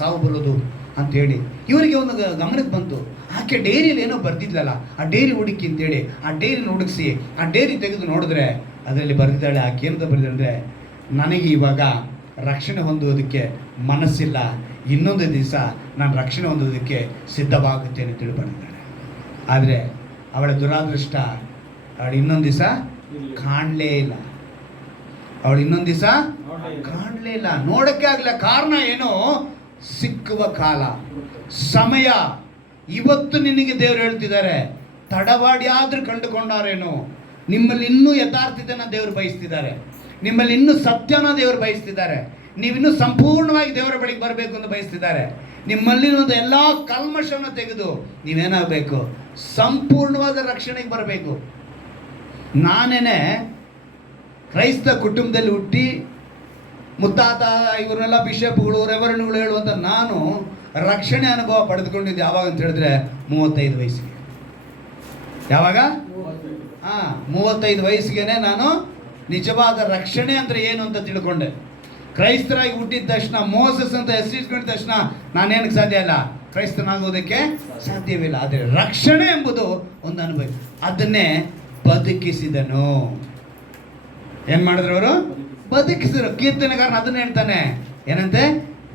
ಸಾವು ಬರೋದು ಅಂಥೇಳಿ ಇವರಿಗೆ ಒಂದು ಗಮನಕ್ಕೆ ಬಂತು. ಆಕೆ ಡೈರಿಯಲ್ಲಿ ಏನೋ ಬರ್ತಿದ್ಲಲ್ಲ, ಆ ಡೈರಿ ಹುಡುಕಿ ಅಂತೇಳಿ ಆ ಡೈರಿನ ಹುಡುಕಿಸಿ ಆ ಡೈರಿ ತೆಗೆದು ನೋಡಿದ್ರೆ ಅದರಲ್ಲಿ ಬರೆದಿದ್ದಾಳೆ. ಆಕೆ ಏನಂತ ಬರೆದಿದ್ರೆ, ನನಗೆ ಇವಾಗ ರಕ್ಷಣೆ ಹೊಂದುವುದಕ್ಕೆ ಮನಸ್ಸಿಲ್ಲ, ಇನ್ನೊಂದು ದಿವಸ ನಾನು ರಕ್ಷಣೆ ಹೊಂದೋದಕ್ಕೆ ಸಿದ್ಧವಾಗುತ್ತೇನೆ ಅಂತೇಳಿ ಬರೆದಿದ್ದಾಳೆ. ಆದರೆ ಅವಳ ದುರಾದೃಷ್ಟ, ಅವಳು ಇನ್ನೊಂದು ದಿವಸ ಕಾಣಲೇ ಇಲ್ಲ. ಕಾಣಲೇ ಇಲ್ಲ, ನೋಡೋಕ್ಕೆ ಆಗಲಿಲ್ಲ. ಕಾರಣ ಏನು? ಸಿಕ್ಕುವ ಕಾಲ, ಸಮಯ. ಇವತ್ತು ನಿನಗೆ ದೇವರು ಹೇಳ್ತಿದ್ದಾರೆ, ತಡವಾಡಿ ಆದರೂ ಕಂಡುಕೊಂಡಾರೇನು? ನಿಮ್ಮಲ್ಲಿ ಇನ್ನೂ ಯಥಾರ್ಥತೆನ ದೇವರು ಬಯಸ್ತಿದ್ದಾರೆ, ನಿಮ್ಮಲ್ಲಿ ಇನ್ನೂ ಸತ್ಯನ ದೇವರು ಬಯಸ್ತಿದ್ದಾರೆ, ನೀವಿನ್ನೂ ಸಂಪೂರ್ಣವಾಗಿ ದೇವರ ಬಳಿಗೆ ಬರಬೇಕು ಅಂತ ಬಯಸ್ತಿದ್ದಾರೆ. ನಿಮ್ಮಲ್ಲಿರುವಂಥ ಎಲ್ಲ ಕಲ್ಮಶವನ್ನು ತೆಗೆದು ನೀವೇನಾಗಬೇಕು? ಸಂಪೂರ್ಣವಾದ ರಕ್ಷಣೆಗೆ ಬರಬೇಕು. ನಾನೇನೆ ಕ್ರೈಸ್ತ ಕುಟುಂಬದಲ್ಲಿ ಹುಟ್ಟಿ ಮುತ್ತಾತ ಇವರನ್ನೆಲ್ಲ ಬಿಷಪ್ಗಳು ರೆವರೆಂಡ್ಗಳು ಹೇಳುವಂಥ ನಾನು ರಕ್ಷಣೆ ಅನುಭವ ಪಡೆದುಕೊಂಡಿದ್ದು ಯಾವಾಗ ಅಂತ ಹೇಳಿದ್ರೆ 35 ವಯಸ್ಸಿಗೆ. ಯಾವಾಗ? 35 ವಯಸ್ಸಿಗೆ ನಾನು ನಿಜವಾದ ರಕ್ಷಣೆ ಅಂದರೆ ಏನು ಅಂತ ತಿಳ್ಕೊಂಡೆ. ಕ್ರೈಸ್ತರಾಗಿ ಹುಟ್ಟಿದ ತಕ್ಷಣ, ಮೋಸಸ್ ಅಂತ ಹೆಸರಿಸ್ಕೊಂಡಿದ್ದ ತಕ್ಷಣ ನಾನೇನಕ್ಕೆ ಸಾಧ್ಯ ಇಲ್ಲ? ಕ್ರೈಸ್ತನಾಗೋದಕ್ಕೆ ಸಾಧ್ಯವಿಲ್ಲ. ಆದರೆ ರಕ್ಷಣೆ ಎಂಬುದು ಒಂದು ಅನುಭವ. ಅದನ್ನೇ ಬದುಕಿಸಿದನು. ಏನು ಮಾಡಿದ್ರು ಅವರು? ಬದುಕಿಸಿದ್ರು. ಕೀರ್ತನೆಗಾರನ ಅದನ್ನ ಹೇಳ್ತಾನೆ, ಏನಂತೆ?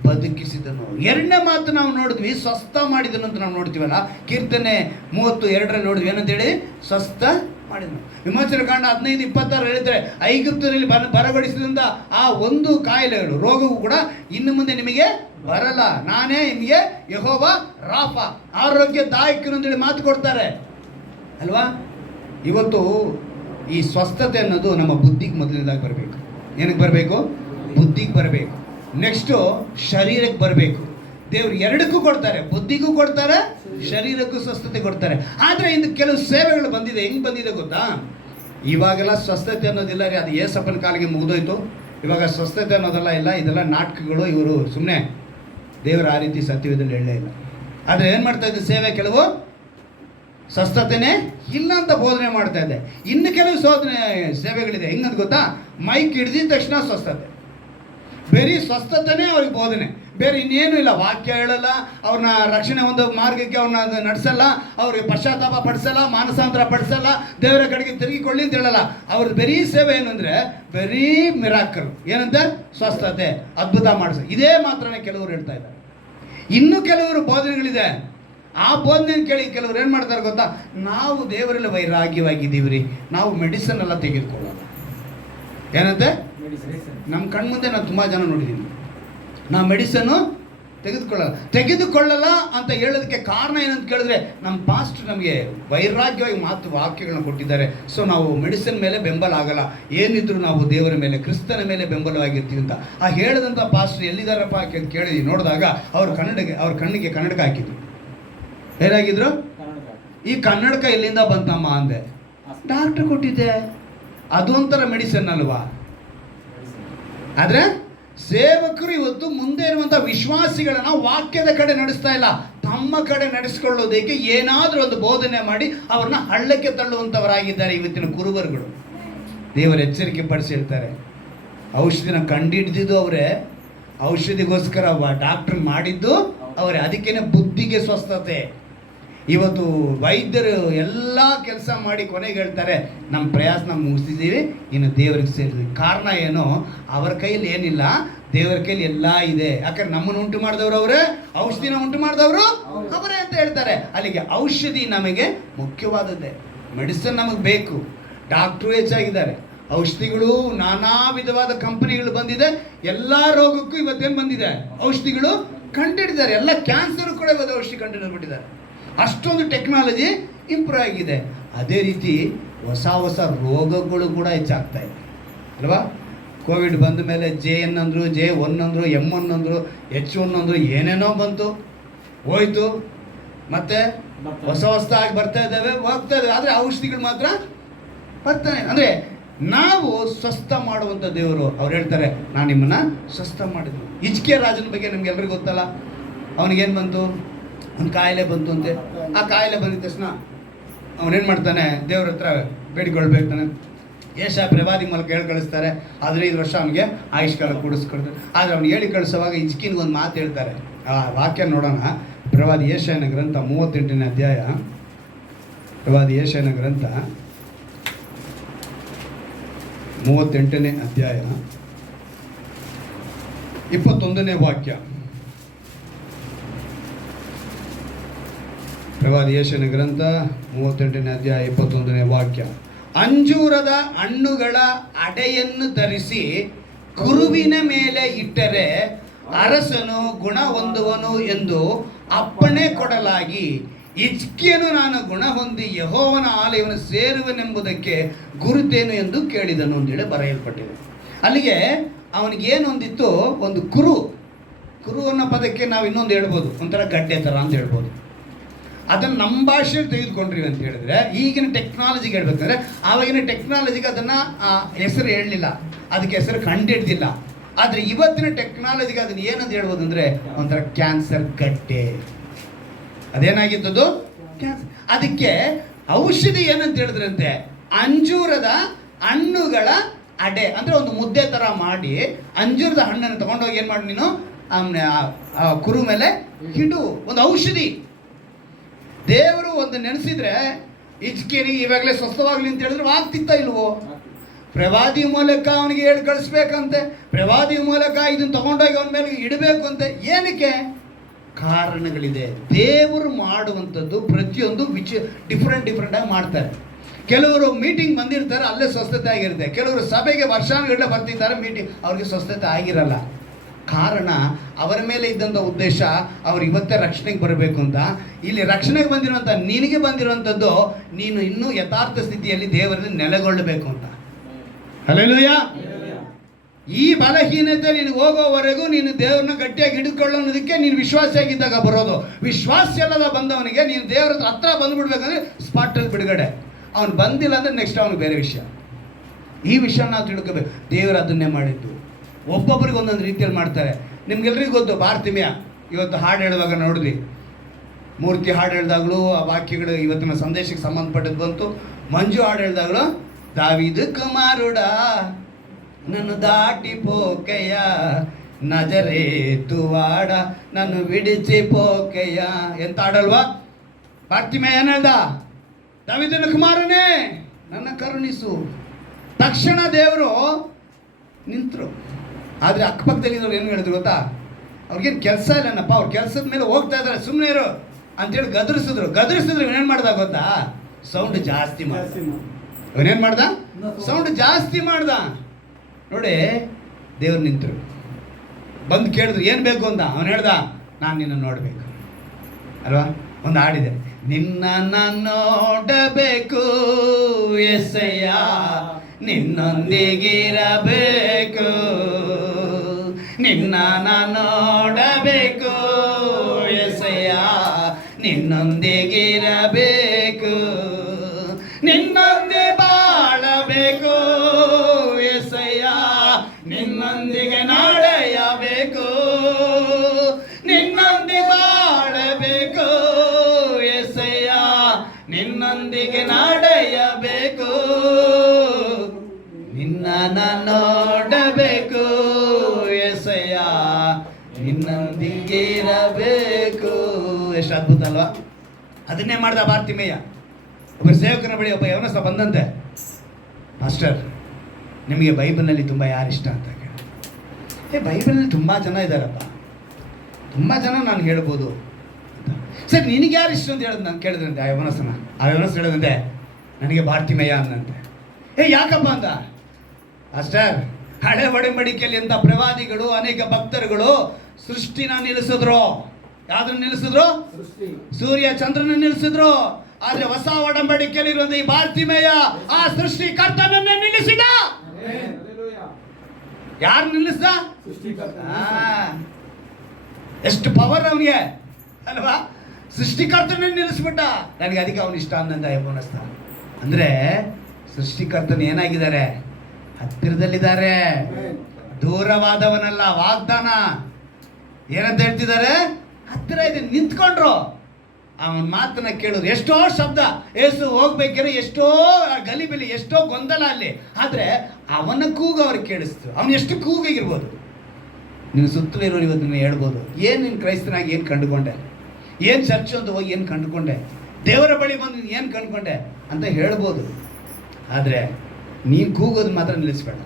ಬದುಕಿಸಿದನು. ಎರಡನೇ ಮಾತು ನಾವು ನೋಡಿದ್ವಿ, ಸ್ವಸ್ಥ ಮಾಡಿದನು ಅಂತ ನಾವು ನೋಡ್ತೀವಲ್ಲ. ಕೀರ್ತನೆ 32 ನೋಡಿದ್ವಿ, ಏನಂತೇಳಿ? ಸ್ವಸ್ಥ ಮಾಡಿದನು. ವಿಮೋಚನೆ ಕಾಂಡ 15-26 ಹೇಳಿದ್ರೆ, ಐಗುಪ್ತದಲ್ಲಿ ಬರಗೊಡಿಸಿದಂಥ ಆ ಒಂದು ಕಾಯಿಲೆಗಳು, ರೋಗವು ಕೂಡ ಇನ್ನು ಮುಂದೆ ನಿಮಗೆ ಬರಲ್ಲ, ನಾನೇ ನಿಮಗೆ ಯೆಹೋವ ರಾಫ, ಆರೋಗ್ಯದಾಯಕನು ಅಂತೇಳಿ ಮಾತು ಕೊಡ್ತಾರೆ ಅಲ್ವಾ? ಇವತ್ತು ಈ ಸ್ವಸ್ಥತೆ ಅನ್ನೋದು ನಮ್ಮ ಬುದ್ಧಿಗೆ ಮೊದಲನೇದಾಗಿ ಬರಬೇಕು. ಏನಕ್ಕೆ ಬರಬೇಕು? ಬುದ್ಧಿಗೆ ಬರಬೇಕು. ನೆಕ್ಸ್ಟು ಶರೀರಕ್ಕೆ ಬರಬೇಕು. ದೇವರು ಎರಡಕ್ಕೂ ಕೊಡ್ತಾರೆ, ಬುದ್ಧಿಗೂ ಕೊಡ್ತಾರೆ, ಶರೀರಕ್ಕೂ ಸ್ವಸ್ಥತೆ ಕೊಡ್ತಾರೆ. ಆದರೆ ಇಂದು ಕೆಲವು ಸೇವೆಗಳು ಬಂದಿದೆ. ಹೆಂಗೆ ಬಂದಿದೆ ಗೊತ್ತಾ? ಇವಾಗೆಲ್ಲ ಸ್ವಸ್ಥತೆ ಅನ್ನೋದಿಲ್ಲ ರೀ, ಅದು ಏಸಪ್ಪನ ಕಾಲಿಗೆ ಮುಗಿದೋಯ್ತು. ಇವಾಗ ಸ್ವಸ್ಥತೆ ಅನ್ನೋದೆಲ್ಲ ಇಲ್ಲ, ಇದೆಲ್ಲ ನಾಟಕಗಳು. ಇವರು ಸುಮ್ಮನೆ ದೇವರು ಆ ರೀತಿ ಸತ್ಯವಿದ್ದಲ್ಲಿ ಹೇಳಲೇ ಇಲ್ಲ. ಆದರೆ ಏನು ಮಾಡ್ತಾ ಇದ್ದ ಸೇವೆ, ಕೆಲವು ಸ್ವಸ್ಥತೆನೇ ಇಲ್ಲ ಅಂತ ಬೋಧನೆ ಮಾಡ್ತಾ ಇದೆ. ಇನ್ನು ಕೆಲವು ಸೇವೆಗಳಿದೆ. ಹೆಂಗಂತ ಗೊತ್ತಾ? ಮೈಕ್ ಹಿಡ್ದಿದ ತಕ್ಷಣ ಸ್ವಸ್ಥತೆ, ಬೇರೆ ಸ್ವಸ್ಥತೆನೇ ಅವ್ರಿಗೆ ಬೋಧನೆ, ಬೇರೆ ಇನ್ನೇನು ಇಲ್ಲ. ವಾಕ್ಯ ಹೇಳಲ್ಲ, ಅವ್ರನ್ನ ರಕ್ಷಣೆ ಒಂದು ಮಾರ್ಗಕ್ಕೆ ಅವ್ರನ್ನ ನಡೆಸಲ್ಲ, ಅವ್ರಿಗೆ ಪಶ್ಚಾತ್ತಾಪ ಪಡಿಸಲ್ಲ, ಮಾನಸಾಂತರ ಪಡಿಸಲ್ಲ, ದೇವರ ಕಡೆಗೆ ತಿರುಗಿಕೊಳ್ಳಿ ಅಂತ ಹೇಳಲ್ಲ. ಅವ್ರದ್ದು ಬರೀ ಸೇವೆ ಏನಂದರೆ ಬರೀ ಮಿರಾಕಲ್. ಏನಂತ? ಸ್ವಸ್ಥತೆ, ಅದ್ಭುತ ಮಾಡಿಸ, ಇದೇ ಮಾತ್ರನೇ ಕೆಲವರು ಹೇಳ್ತಾ ಇದ್ದಾರೆ. ಇನ್ನೂ ಕೆಲವರು ಬೋಧನೆಗಳಿದೆ. ಆ ಬೋಧನೆ ಕೇಳಿ ಕೆಲವ್ರು ಏನು ಮಾಡ್ತಾರೆ ಗೊತ್ತಾ? ನಾವು ದೇವರಲ್ಲಿ ವೈರಾಗ್ಯವಾಗಿದ್ದೀವಿ ರೀ, ನಾವು ಮೆಡಿಸನ್ ಎಲ್ಲ ತೆಗೆದುಕೊಳ್ಳೋಣ. ಏನಂತೆ? ನಮ್ಮ ಕಣ್ಮುಂದೆ ನಾನು ತುಂಬ ಜನ ನೋಡಿದ್ದೀನಿ, ನಾವು ಮೆಡಿಸನ್ನು ತೆಗೆದುಕೊಳ್ಳಲ್ಲ ಅಂತ ಹೇಳೋದಕ್ಕೆ ಕಾರಣ ಏನಂತ ಕೇಳಿದ್ರೆ, ನಮ್ಮ ಪಾಸ್ಟ್ ನಮಗೆ ವೈರಾಗ್ಯವಾಗಿ ವಾಕ್ಯಗಳನ್ನ ಕೊಟ್ಟಿದ್ದಾರೆ. ಸೊ ನಾವು ಮೆಡಿಸಿನ್ ಮೇಲೆ ಬೆಂಬಲ ಆಗಲ್ಲ, ಏನಿದ್ರು ನಾವು ದೇವರ ಮೇಲೆ, ಕ್ರಿಸ್ತನ ಮೇಲೆ ಬೆಂಬಲವಾಗಿರ್ತೀವಿ ಅಂತ. ಆ ಹೇಳಿದಂಥ ಪಾಸ್ಟರ್ ಎಲ್ಲಿದ್ದಾರಪ್ಪ ಅಂತ ಕೇಳಿದ್ವಿ. ನೋಡಿದಾಗ ಅವ್ರ ಕಣ್ಣಿಗೆ ಕನ್ನಡಕ ಹಾಕಿದ್ರು. ಏನಾಗಿದ್ರು? ಈ ಕನ್ನಡಕ ಎಲ್ಲಿಂದ ಬಂತಮ್ಮ ಅಂದೆ. ಡಾಕ್ಟರ್ ಕೊಟ್ಟಿದ್ದೆ. ಅದೊಂಥರ ಮೆಡಿಸಿನ್ ಅಲ್ವಾ? ಆದರೆ ಸೇವಕರು ಇವತ್ತು ಮುಂದೆ ಇರುವಂಥ ವಿಶ್ವಾಸಿಗಳನ್ನ ವಾಕ್ಯದ ಕಡೆ ನಡೆಸ್ತಾ ಇಲ್ಲ, ತಮ್ಮ ಕಡೆ ನಡೆಸ್ಕೊಳ್ಳೋದಕ್ಕೆ ಏನಾದರೂ ಒಂದು ಬೋಧನೆ ಮಾಡಿ ಅವ್ರನ್ನ ಹಳ್ಳಕ್ಕೆ ತಳ್ಳುವಂಥವರಾಗಿದ್ದಾರೆ ಇವತ್ತಿನ ಕುರುಬರುಗಳು. ದೇವರು ಎಚ್ಚರಿಕೆ ಪಡಿಸಿ ಹೇಳ್ತಾರೆ, ಔಷಧಿನ ಕಂಡಿಡ್ದಿದ್ದು ಅವರೇ, ಔಷಧಿಗೋಸ್ಕರ ಡಾಕ್ಟರ್ ಮಾಡಿದ್ದು ಅವರೇ. ಅದಕ್ಕೇನೆ ಬುದ್ಧಿಗೆ ಸ್ವಸ್ಥತೆ. ಇವತ್ತು ವೈದ್ಯರು ಎಲ್ಲ ಕೆಲಸ ಮಾಡಿ ಕೊನೆಗೆ ಹೇಳ್ತಾರೆ, ನಮ್ಮ ಪ್ರಯಾಸ ನಾವು ಮುಗಿಸಿದ್ದೀವಿ, ಇನ್ನು ದೇವರಿಗೆ ಸೇರಿದ್ವಿ. ಕಾರಣ ಏನು? ಅವರ ಕೈಯಲ್ಲಿ ಏನಿಲ್ಲ, ದೇವರ ಕೈಯಲ್ಲಿ ಎಲ್ಲ ಇದೆ. ಯಾಕಂದ್ರೆ ನಮ್ಮನ್ನು ಉಂಟು ಮಾಡಿದವರು ಅವರೇ, ಔಷಧಿನ ಉಂಟು ಮಾಡಿದವರು ಅವರೇ ಅಂತ ಹೇಳ್ತಾರೆ. ಅಲ್ಲಿಗೆ ಔಷಧಿ ನಮಗೆ ಮುಖ್ಯವಾದದ್ದೇ. ಮೆಡಿಸಿನ್ ನಮಗೆ ಬೇಕು. ಡಾಕ್ಟ್ರು ಹೆಚ್ಚಾಗಿದ್ದಾರೆ, ಔಷಧಿಗಳು ನಾನಾ ವಿಧವಾದ ಕಂಪನಿಗಳು ಬಂದಿದೆ. ಎಲ್ಲ ರೋಗಕ್ಕೂ ಇವತ್ತೇನು ಬಂದಿದೆ? ಔಷಧಿಗಳು ಕಂಡುಹಿಡಿದ್ದಾರೆ. ಎಲ್ಲ ಕ್ಯಾನ್ಸರ್ ಕೂಡ ಇವತ್ತು ಔಷಧಿ ಕಂಡುಹಿಡಿದ್ಬಿಟ್ಟಿದ್ದಾರೆ. ಅಷ್ಟೊಂದು ಟೆಕ್ನಾಲಜಿ ಇಂಪ್ರೂವ್ ಆಗಿದೆ. ಅದೇ ರೀತಿ ಹೊಸ ರೋಗಗಳು ಕೂಡ ಹೆಚ್ಚಾಗ್ತಾ ಇದೆ ಅಲ್ವಾ? ಕೋವಿಡ್ ಬಂದ ಮೇಲೆ JN ಅಂದರು, J1 ಅಂದರು, M1 ಅಂದರು, H1 ಅಂದರು, ಏನೇನೋ ಬಂತು. ಹೋಯ್ತು, ಮತ್ತೆ ಹೊಸ ಹೊಸದಾಗಿ ಬರ್ತಾ ಇದ್ದಾವೆ, ಹೋಗ್ತಾ ಇದ್ದಾವೆ. ಆದರೆ ಔಷಧಿಗಳು ಮಾತ್ರ ಬರ್ತಾನೆ. ಅಂದರೆ ನಾವು ಸ್ವಸ್ಥ ಮಾಡುವಂಥ ದೇವರು. ಅವ್ರು ಹೇಳ್ತಾರೆ, ನಾನು ನಿಮ್ಮನ್ನ ಸ್ವಸ್ಥ ಮಾಡಿದ್ರು. ಹಿಜ್ಕೀಯ ರಾಜನ ಬಗ್ಗೆ ನಿಮ್ಗೆಲ್ರಿಗೂ ಗೊತ್ತಲ್ಲ. ಅವನಿಗೇನು ಬಂತು? ಒಂದು ಕಾಯಿಲೆ ಬಂತು ಅಂತೆ. ಆ ಕಾಯಿಲೆ ಬಂದಿದ ತಕ್ಷಣ ಅವನೇನು ಮಾಡ್ತಾನೆ? ದೇವ್ರ ಹತ್ರ ಬೇಡಿಕೊಳ್ಬೇಕಾನೆ. ಯೆಶಾಯ ಪ್ರವಾದಿ ಮೂಲಕ ಹೇಳಿ ಕಳಿಸ್ತಾರೆ, 15 ವರ್ಷ ಅವನಿಗೆ ಆಯುಷ್ಕಾಲ ಕೂಡಿಸ್ಕೊಳ್ತಾರೆ. ಆದರೆ ಅವ್ನು ಹೇಳಿ ಕಳಿಸುವಾಗ ಹಿಜ್ಕೀಯನಿಗೆ ಒಂದು ಮಾತು ಹೇಳ್ತಾರೆ. ಆ ವಾಕ್ಯ ನೋಡೋಣ. ಪ್ರವಾದಿ ಯೆಶಾಯನ ಗ್ರಂಥ 38ನೇ ಅಧ್ಯಾಯ. ಪ್ರವಾದಿ ಯೆಶಾಯನ ಗ್ರಂಥ 38ನೇ ಅಧ್ಯಾಯ 21ನೇ ವಾಕ್ಯ. ಪ್ರವಾದಿ ಯೆಶಾಯನ ಗ್ರಂಥ 38ನೇ ಅಧ್ಯಾಯ 21ನೇ ವಾಕ್ಯ. ಅಂಜೂರದ ಹಣ್ಣುಗಳ ಅಡೆಯನ್ನು ಧರಿಸಿ ಕುರುವಿನ ಮೇಲೆ ಇಟ್ಟರೆ ಅರಸನು ಗುಣ ಹೊಂದುವನು ಎಂದು ಅಪ್ಪಣೆ ಕೊಡಲಾಗಿ, ಹಿಜ್ಕೀಯನು ನಾನು ಗುಣ ಹೊಂದಿ ಯೆಹೋವನ ಆಲಯವನ್ನು ಸೇರುವೆನೆಂಬುದಕ್ಕೆ ಗುರುತೇನು ಎಂದು ಕೇಳಿದನು ಅಂತೇಳಿ ಬರೆಯಲ್ಪಟ್ಟಿದೆ. ಅಲ್ಲಿಗೆ ಅವನಿಗೇನು ಹೊಂದಿತ್ತು? ಒಂದು ಕುರು ಅನ್ನೋ ಪದಕ್ಕೆ ನಾವು ಇನ್ನೊಂದು ಹೇಳ್ಬೋದು, ಒಂಥರ ಗಡ್ಡೆ ಥರ ಅಂತ ಹೇಳ್ಬೋದು. ಅದನ್ನು ನಮ್ಮ ಭಾಷೆಯಲ್ಲಿ ತೆಗೆದುಕೊಂಡ್ರಿ ಅಂತ ಹೇಳಿದ್ರೆ, ಈಗಿನ ಟೆಕ್ನಾಲಜಿಗೆ ಹೇಳ್ಬೇಕಂದ್ರೆ, ಆವಾಗಿನ ಟೆಕ್ನಾಲಜಿಗೆ ಅದನ್ನು ಹೆಸರು ಹೇಳಲಿಲ್ಲ, ಅದಕ್ಕೆ ಹೆಸರು ಕಂಡಿಡ್ದಿಲ್ಲ. ಆದರೆ ಇವತ್ತಿನ ಟೆಕ್ನಾಲಜಿಗೆ ಅದನ್ನು ಏನಂತ ಹೇಳ್ಬೋದು ಅಂದರೆ, ಒಂಥರ ಕ್ಯಾನ್ಸರ್ ಗಡ್ಡೆ. ಅದೇನಾಗಿದ್ದದು? ಕ್ಯಾನ್ಸರ್. ಅದಕ್ಕೆ ಔಷಧಿ ಏನಂತ ಹೇಳಿದ್ರಂತೆ, ಅಂಜೂರದ ಹಣ್ಣುಗಳ ಅಡೆ. ಅಂದರೆ ಒಂದು ಮುದ್ದೆ ಥರ ಮಾಡಿ ಅಂಜೂರದ ಹಣ್ಣನ್ನು ತಗೊಂಡೋಗಿ ಏನು ಮಾಡಿ ನೀನು ಕುರು ಮೇಲೆ ಇಡು. ಒಂದು ಔಷಧಿ. ದೇವರು ಒಂದು ನೆನೆಸಿದ್ರೆ ಹಿಜ್ಕೀಯನಿಗೆ ಇವಾಗಲೇ ಸ್ವಸ್ಥವಾಗಲಿ ಅಂತ ಹೇಳಿದ್ರೆ ಆಗ್ತಿತ್ತ ಇಲ್ವೋ? ಪ್ರವಾದಿ ಮೂಲಕ ಅವನಿಗೆ ಹೇಳಿ ಕಳಿಸ್ಬೇಕಂತೆ. ಪ್ರವಾದಿ ಮೂಲಕ ಇದನ್ನು ತಗೊಂಡೋಗಿ ಅವನ ಮೇಲೆ ಇಡಬೇಕು ಅಂತ. ಏನಕ್ಕೆ? ಕಾರಣಗಳಿದೆ. ದೇವರು ಮಾಡುವಂಥದ್ದು ಪ್ರತಿಯೊಂದು ಡಿಫ್ರೆಂಟಾಗಿ ಮಾಡ್ತಾರೆ. ಕೆಲವರು ಮೀಟಿಂಗ್ ಬಂದಿರ್ತಾರೆ, ಅಲ್ಲೇ ಸ್ವಸ್ಥತೆ ಆಗಿರುತ್ತೆ. ಕೆಲವರು ಸಭೆಗೆ ವರ್ಷಾನುಗಟ್ಟಲೆ ಬರ್ತಿದ್ದಾರೆ, ಮೀಟಿಂಗ್ ಅವ್ರಿಗೆ ಸ್ವಸ್ಥತೆ ಆಗಿರಲ್ಲ. ಕಾರಣ ಅವರ ಮೇಲೆ ಇದ್ದಂಥ ಉದ್ದೇಶ ಅವ್ರು ಇವತ್ತೇ ರಕ್ಷಣೆಗೆ ಬರಬೇಕು ಅಂತ. ಇಲ್ಲಿ ರಕ್ಷಣೆಗೆ ಬಂದಿರುವಂಥ ನಿನಗೆ ಬಂದಿರುವಂಥದ್ದು, ನೀನು ಇನ್ನೂ ಯಥಾರ್ಥ ಸ್ಥಿತಿಯಲ್ಲಿ ದೇವರಲ್ಲಿ ನೆಲೆಗೊಳ್ಳಬೇಕು ಅಂತ. ಹಲ್ಲೆಲೂಯಾ. ಈ ಬಲಹೀನತೆ ನಿನಗೆ ಹೋಗೋವರೆಗೂ ನೀನು ದೇವ್ರನ್ನ ಗಟ್ಟಿಯಾಗಿ ಹಿಡಿದುಕೊಳ್ಳೋದಕ್ಕೆ ನೀನು ವಿಶ್ವಾಸಿಯಾಗಿದ್ದಾಗ ಬರೋದು. ವಿಶ್ವಾಸ ಎಲ್ಲದ ಬಂದವನಿಗೆ ನೀನು ದೇವರ ಹತ್ರ ಬಂದುಬಿಡ್ಬೇಕಂದ್ರೆ ಸ್ಪಾಟಲ್ಲಿ ಬಿಡುಗಡೆ. ಅವನು ಬಂದಿಲ್ಲ ಅಂದರೆ ನೆಕ್ಸ್ಟ್ ಅವನಿಗೆ ಬೇರೆ ವಿಷಯ. ಈ ವಿಷಯ ನಾವು ತಿಳ್ಕೋಬೇಕು. ದೇವರು ಅದನ್ನೇ ಮಾಡಿದ್ದು. ಒಬ್ಬೊಬ್ಬರಿಗೆ ಒಂದೊಂದು ರೀತಿಯಲ್ಲಿ ಮಾಡ್ತಾರೆ. ನಿಮ್ಗೆಲ್ರಿಗೂ ಗೊತ್ತು, ಬಾರ್ತಿಮ್ಯ ಇವತ್ತು ಹಾಡು ಹೇಳುವಾಗ ನೋಡಿದ್ರಿ, ಮೂರ್ತಿ ಹಾಡು ಹೇಳಿದಾಗಲೂ ಆ ವಾಕ್ಯಗಳು ಇವತ್ತಿನ ಸಂದೇಶಕ್ಕೆ ಸಂಬಂಧಪಟ್ಟದ್ದು ಬಂತು. ಮಂಜು ಹಾಡು ಹೇಳಿದಾಗಲೂ, ದಾವೀದ ಕುಮಾರುಡ ನನ್ನು ದಾಟಿ ಪೋಕೆಯ, ನಜರೇತುವಾಡ ನಾನು ವಿಡಿಸಿ ಪೋಕೆಯ ಎಂತ ಆಡಲ್ವಾ? ಬಾರ್ತಿಮ್ಯ ಏನು ಹೇಳ್ದ? ದಾವೀದನ ಕುಮಾರನೇ ನನ್ನ ಕರುಣಿಸು. ತಕ್ಷಣ ದೇವರು ನಿಂತರು. ಆದರೆ ಅಕ್ಕಪಕ್ಕದಲ್ಲಿದ್ದವ್ರು ಏನು ಹೇಳಿದ್ರು ಗೊತ್ತಾ? ಅವ್ರಿಗೇನು ಕೆಲಸ ಇಲ್ಲನಪ್ಪ, ಅವ್ರ ಕೆಲಸದ ಮೇಲೆ ಹೋಗ್ತಾ ಇದ್ದಾರೆ, ಸುಮ್ಮನೆ ಇರು ಅಂತೇಳಿ ಗದರಿಸಿದ್ರು. ಇವನೇನು ಮಾಡ್ದ ಗೊತ್ತಾ? ಸೌಂಡ್ ಜಾಸ್ತಿ ಮಾಡ್ದ. ಇವನೇನು ಮಾಡ್ದ? ಸೌಂಡ್ ಜಾಸ್ತಿ ಮಾಡ್ದ. ನೋಡಿ, ದೇವ್ರು ನಿಂತರು. ಬಂದು ಕೇಳಿದ್ರು ಏನು ಬೇಕು ಅಂತ. ಅವನು ಹೇಳ್ದ, ನಾನು ನಿನ್ನ ನೋಡಬೇಕು ಅಲ್ವಾ? ಒಂದು ಹಾಡಿದೆ, ನಿನ್ನ ನೋಡಬೇಕು ಎಸಯ್ಯ, ನಿನ್ನೊಂದಿಗಿರಬೇಕು, ನಿನ್ನ ನೋಡಬೇಕು ಎಸಯ್ಯ, ನಿನ್ನೊಂದಿಗಿರಬೇಕು, ನಿನ್ನೊಂದಿ ಬಾಳಬೇಕು ಎಸಯ್ಯ, ನಿನ್ನೊಂದಿಗೆ ನಡೆಯಬೇಕು, ನಿನ್ನೊಂದಿ ಬಾಳಬೇಕು ಎಸಯ್ಯ, ನಿನ್ನೊಂದಿಗೆ ನಡೆಯಬೇಕು, ನಿನ್ನ ನೋಡಬೇಕು ಎಸಯ್ಯ, ನಿನ್ನೊಂದಿಗೆ ಇರಬೇಕು. ಎಷ್ಟು ಅದ್ಭುತ ಅಲ್ವಾ? ಅದನ್ನೇ ಮಾಡ್ದ ಬಾರ್ತಿಮೇಯ. ಒಬ್ಬರು ಸೇವಕನ ಬಳಿ ಒಬ್ಬ ಯವನಸ್ಥ ಬಂದಂತೆ, ಮಾಸ್ಟರ್ ನಿಮಗೆ ಬೈಬಲ್ನಲ್ಲಿ ತುಂಬ ಯಾರು ಇಷ್ಟ ಅಂತ ಕೇಳಿ. ಬೈಬಲ್ನಲ್ಲಿ ತುಂಬ ಜನ ಇದ್ದಾರಪ್ಪ, ತುಂಬ ಜನ ನಾನು ಹೇಳ್ಬೋದು ಅಂತ. ಸರ್ ನಿನಗೆ ಯಾರು ಇಷ್ಟ ಅಂತ ಹೇಳೋದು ನಾನು ಕೇಳಿದ್ರಂತೆ ಆ ಯವನಸ್ಥನ ಹೇಳಿದಂತೆ, ನನಗೆ ಬಾರ್ತಿಮೇಯ ಅಂದಂತೆ. ಯಾಕಪ್ಪ ಅಂತ. ಮಾಸ್ಟರ್, ಹಳೆ ಒಡಂಬಡಿಕೆಯಲ್ಲಿ ಅಂತ ಪ್ರವಾದಿಗಳು, ಅನೇಕ ಭಕ್ತರುಗಳು ಸೃಷ್ಟಿನ ನಿಲ್ಲಿಸಿದ್ರು. ಯಾವ್ದನ್ನ ನಿಲ್ಲಿಸಿದ್ರು? ಸೂರ್ಯ ಚಂದ್ರನ ನಿಲ್ಲಿಸಿದ್ರು. ಆದ್ರೆ ಹೊಸ ಒಡಂಬಡಿಕೆಯಲ್ಲಿ ಇರುವಂತ ಈ ಬಾರ್ತಿಮೇಯ ಆ ಸೃಷ್ಟಿಕರ್ತನನ್ನೇ ನಿಲ್ಲಿಸಿದ. ಯಾರು ನಿಲ್ಲಿಸಿದ? ಎಷ್ಟು ಪವರ್ ಅವನಿಗೆ. ಅಲ್ವಾ? ಸೃಷ್ಟಿಕರ್ತನೇ ನಿಲ್ಲಿಸ್ಬಿಟ್ಟ. ನನಗೆ ಅದಕ್ಕೆ ಅವನು ಇಷ್ಟ ಅನ್ನಂದ ಯೌವನಸ್ಥ. ಅಂದರೆ ಸೃಷ್ಟಿಕರ್ತನ ಏನಾಗಿದ್ದಾರೆ? ಹತ್ತಿರದಲ್ಲಿದ್ದಾರೆ, ದೂರವಾದವನಲ್ಲ. ವಾಗ್ದಾನ ಏನಂತ ಹೇಳ್ತಿದ್ದಾರೆ? ಹತ್ತಿರ ಇದೆ. ನಿಂತ್ಕೊಂಡ್ರು, ಅವನ ಮಾತನ್ನ ಕೇಳಿದ್ರು. ಎಷ್ಟೋ ಶಬ್ದ, ಏಸು ಹೋಗ್ಬೇಕಾದ್ರೆ ಎಷ್ಟೋ ಗಲಿಬಿಲಿ, ಎಷ್ಟೋ ಗೊಂದಲ ಅಲ್ಲಿ. ಆದರೆ ಅವನ ಕೂಗು ಅವ್ರಿಗೆ ಕೇಳಿಸ್ತು. ಅವನು ಎಷ್ಟು ಕೂಗಿಗಿರ್ಬೋದು? ನಿನ್ನ ಸುತ್ತಲೂ ಇರೋರು ಇವತ್ತು ನೀನು ಹೇಳ್ಬೋದು, ಏನು ನಿನ್ನ ಕ್ರೈಸ್ತನಾಗಿ ಏನು ಕಂಡುಕೊಂಡೆ, ಏನು ಚರ್ಚ್ ಅಂತ ಹೋಗಿ ಏನು ಕಂಡುಕೊಂಡೆ, ದೇವರ ಬಳಿ ಬಂದು ನೀನು ಏನು ಕಂಡುಕೊಂಡೆ ಅಂತ ಹೇಳ್ಬೋದು. ಆದರೆ ನೀನು ಕೂಗೋದು ಮಾತ್ರ ನಿಲ್ಲಿಸ್ಬೇಡ.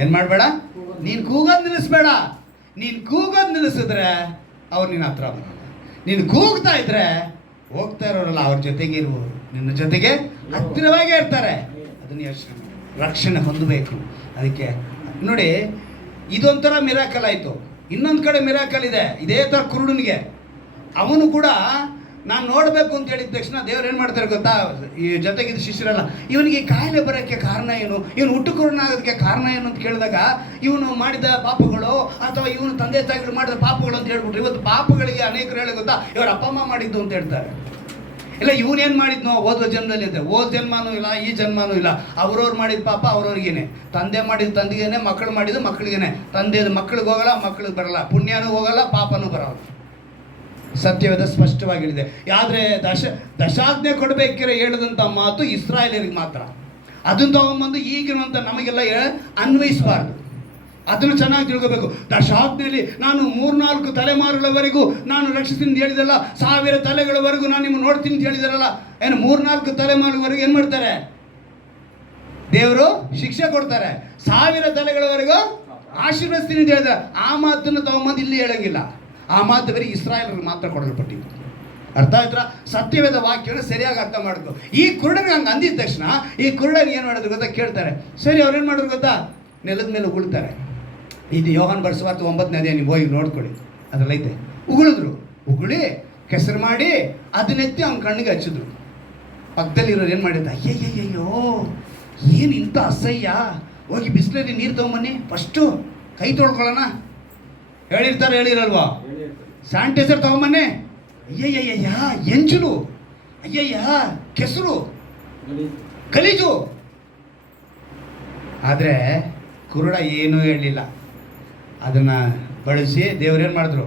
ಏನು ಮಾಡಬೇಡ? ನೀನು ಕೂಗೋದು ನಿಲ್ಲಿಸ್ಬೇಡ. ನೀನು ಕೂಗೋದು ನಿಲ್ಲಿಸಿದ್ರೆ ಅವ್ರು ನಿನ್ನ ಹತ್ರ ಬರಲ್ಲ. ನೀನು ಕೂಗ್ತಾ ಇದ್ರೆ ಹೋಗ್ತಾ ಇರೋರಲ್ಲ ಅವ್ರ ಜೊತೆಗೆ ಇರ್ಬೋದು, ನಿನ್ನ ಜೊತೆಗೆ ಹತ್ತಿರವಾಗೇ ಇರ್ತಾರೆ. ಅದನ್ನು ಯೋಚನೆ ಮಾಡಿ ರಕ್ಷಣೆ ಹೊಂದಬೇಕು. ಅದಕ್ಕೆ ನೋಡಿ, ಇದೊಂಥರ ಮಿರಾಕಲ್ ಆಯಿತು. ಇನ್ನೊಂದು ಕಡೆ ಮಿರಾಕಲ್ ಇದೆ. ಇದೇ ಥರ ಕುರುಡನಿಗೆ ಅವನು ಕೂಡ ನಾನು ನೋಡಬೇಕು ಅಂತ ಹೇಳಿದ ತಕ್ಷಣ ದೇವ್ರು ಏನು ಮಾಡ್ತಾರೆ ಗೊತ್ತಾ? ಈ ಜೊತೆಗಿದ್ದ ಶಿಷ್ಯರಲ್ಲ, ಇವನಿಗೆ ಕಾಯಿಲೆ ಬರೋಕ್ಕೆ ಕಾರಣ ಏನು, ಇವನು ಹುಟ್ಟು ಕುರುಡನಾಗೋದಕ್ಕೆ ಕಾರಣ ಏನು ಅಂತ ಕೇಳಿದಾಗ ಇವನು ಮಾಡಿದ ಪಾಪಗಳು ಅಥವಾ ಇವನು ತಂದೆ ತಾಯಿಗಳು ಮಾಡಿದ ಪಾಪಗಳು ಅಂತ ಹೇಳ್ಬಿಟ್ರು. ಇವತ್ತು ಪಾಪಗಳಿಗೆ ಅನೇಕರು ಹೇಳಿ ಗೊತ್ತಾ, ಇವ್ರ ಅಪ್ಪ ಅಮ್ಮ ಮಾಡಿದ್ದು ಅಂತ ಹೇಳ್ತಾರೆ. ಇಲ್ಲ ಇವನೇನು ಮಾಡಿದ್ನೋ ಓದೋ ಜನ್ಮದಲ್ಲಿ ಇದೆ, ಓದ್ ಜನ್ಮನೂ ಇಲ್ಲ, ಈ ಜನ್ಮನೂ ಇಲ್ಲ. ಅವ್ರವ್ರು ಮಾಡಿದ ಪಾಪ ಅವ್ರವ್ರಿಗೇನೆ, ತಂದೆ ಮಾಡಿದ ತಂದೆಗೇನೆ, ಮಕ್ಕಳು ಮಾಡಿದ್ದು ಮಕ್ಕಳಿಗೇನೆ. ತಂದೆದು ಮಕ್ಕಳಿಗೆ ಹೋಗಲ್ಲ, ಮಕ್ಕಳಿಗೆ ಬರಲ್ಲ, ಪುಣ್ಯನೂ ಹೋಗಲ್ಲ, ಪಾಪನೂ ಬರಲ್ಲ. ಸತ್ಯವೇದ ಸ್ಪಷ್ಟವಾಗಿ ಹೇಳಿದೆ. ಆದರೆ ದಶಾಜ್ಞೆ ಕೊಡಬೇಕಿರೋ ಹೇಳಿದಂಥ ಮಾತು ಇಸ್ರಾಯೇಲರಿಗೆ ಮಾತ್ರ. ಅದನ್ನು ತಗೊಂಬಂದು ಈಗಿರುವಂಥ ನಮಗೆಲ್ಲ ಅನ್ವಯಿಸಬಾರ್ದು. ಅದನ್ನು ಚೆನ್ನಾಗಿ ತಿಳ್ಕೋಬೇಕು. ದಶಾಜ್ಞೆಯಲ್ಲಿ ನಾನು 3-4 ತಲೆಮಾರುಗಳವರೆಗೂ ನಾನು ರಕ್ಷಿಸ್ತೀನಿ ಅಂತ ಹೇಳಿದಲ್ಲ, 1000 ತಲೆಗಳವರೆಗೂ ನಾನು ನಿಮ್ಮನ್ನು ನೋಡ್ತೀನಿ ಅಂತ ಹೇಳಿದಾರಲ್ಲ. ಏನು 3-4 ತಲೆಮಾರುವರೆಗೂ ಏನು ಮಾಡ್ತಾರೆ? ದೇವರು ಶಿಕ್ಷೆ ಕೊಡ್ತಾರೆ. 1000 ತಲೆಗಳವರೆಗೂ ಆಶೀರ್ವದಿಸ್ತೀನಿ ಅಂತ ಹೇಳಿದ್ರೆ ಆ ಮಾತನ್ನು ತಗೊಂಬಂದು ಇಲ್ಲಿ ಹೇಳಂಗಿಲ್ಲ. ಆ ಮಾತು ಬರೀ ಇಸ್ರಾಯೇಲರಿಗೆ ಮಾತ್ರ ಕೊಡಲ್ಪಟ್ಟಿದ್ದು. ಅರ್ಥ ಆಯ್ತಾ? ಸತ್ಯವೇದ ವಾಕ್ಯನ ಸರಿಯಾಗಿ ಅರ್ಥ ಮಾಡ್ಕೊ. ಈ ಕುರುಡನಿಗೆ ಹಂಗೆ ಅಂದಿದ ತಕ್ಷಣ ಈ ಕುರುಡನಿಗೆ ಏನು ಮಾಡೋದು ಗೊತ್ತಾ? ಕೇಳ್ತಾರೆ. ಸರಿ, ಅವ್ರೇನು ಮಾಡೋದು ಗೊತ್ತಾ? ನೆಲದ ಮೇಲೆ ಉಗುಳ್ತಾರೆ. ಇದು ಯೋಹಾನ ಬರೆಸುವಾರ್ತೆ 9ನೇ ಅಧ್ಯಾಯ, ನೀವು ಹೋಗಿ ನೋಡ್ಕೊಳ್ಳಿ, ಅದರಲ್ಲೈತೆ. ಉಗುಳಿದ್ರು, ಉಗುಳಿ ಕೆಸರು ಮಾಡಿ ಅದನ್ನೆತ್ತಿ ಅವ್ನ ಕಣ್ಣಿಗೆ ಹಚ್ಚಿದ್ರು. ಪಕ್ಕದಲ್ಲಿರೋರು ಏನು ಮಾಡಿದ? ಅಯ್ಯಯ್ಯಯ್ಯೋ, ಏನು ಇಂಥ ಅಸಹ್ಯ, ಹೋಗಿ ಬಿಸಿಲಲ್ಲಿ ನೀರು ತೊಗೊಂಬನ್ನಿ, ಫಸ್ಟು ಕೈ ತೊಳ್ಕೊಳ್ಳೋಣ ಹೇಳಿರ್ತಾರೆ, ಹೇಳಿರಲ್ವಾ? ಸ್ಯಾನಿಟೈಸರ್ ತೊಗೊಂಬನ್ನಿ. ಅಯ್ಯಯ್ಯಯ್ಯ, ಎಂಜಲು, ಅಯ್ಯಯ್ಯ, ಕೆಸರು, ಗಲೀಜು. ಆದರೆ ಕುರುಡ ಏನೂ ಹೇಳಲಿಲ್ಲ. ಅದನ್ನು ಬಳಸಿ ದೇವ್ರೇನು ಮಾಡಿದ್ರು?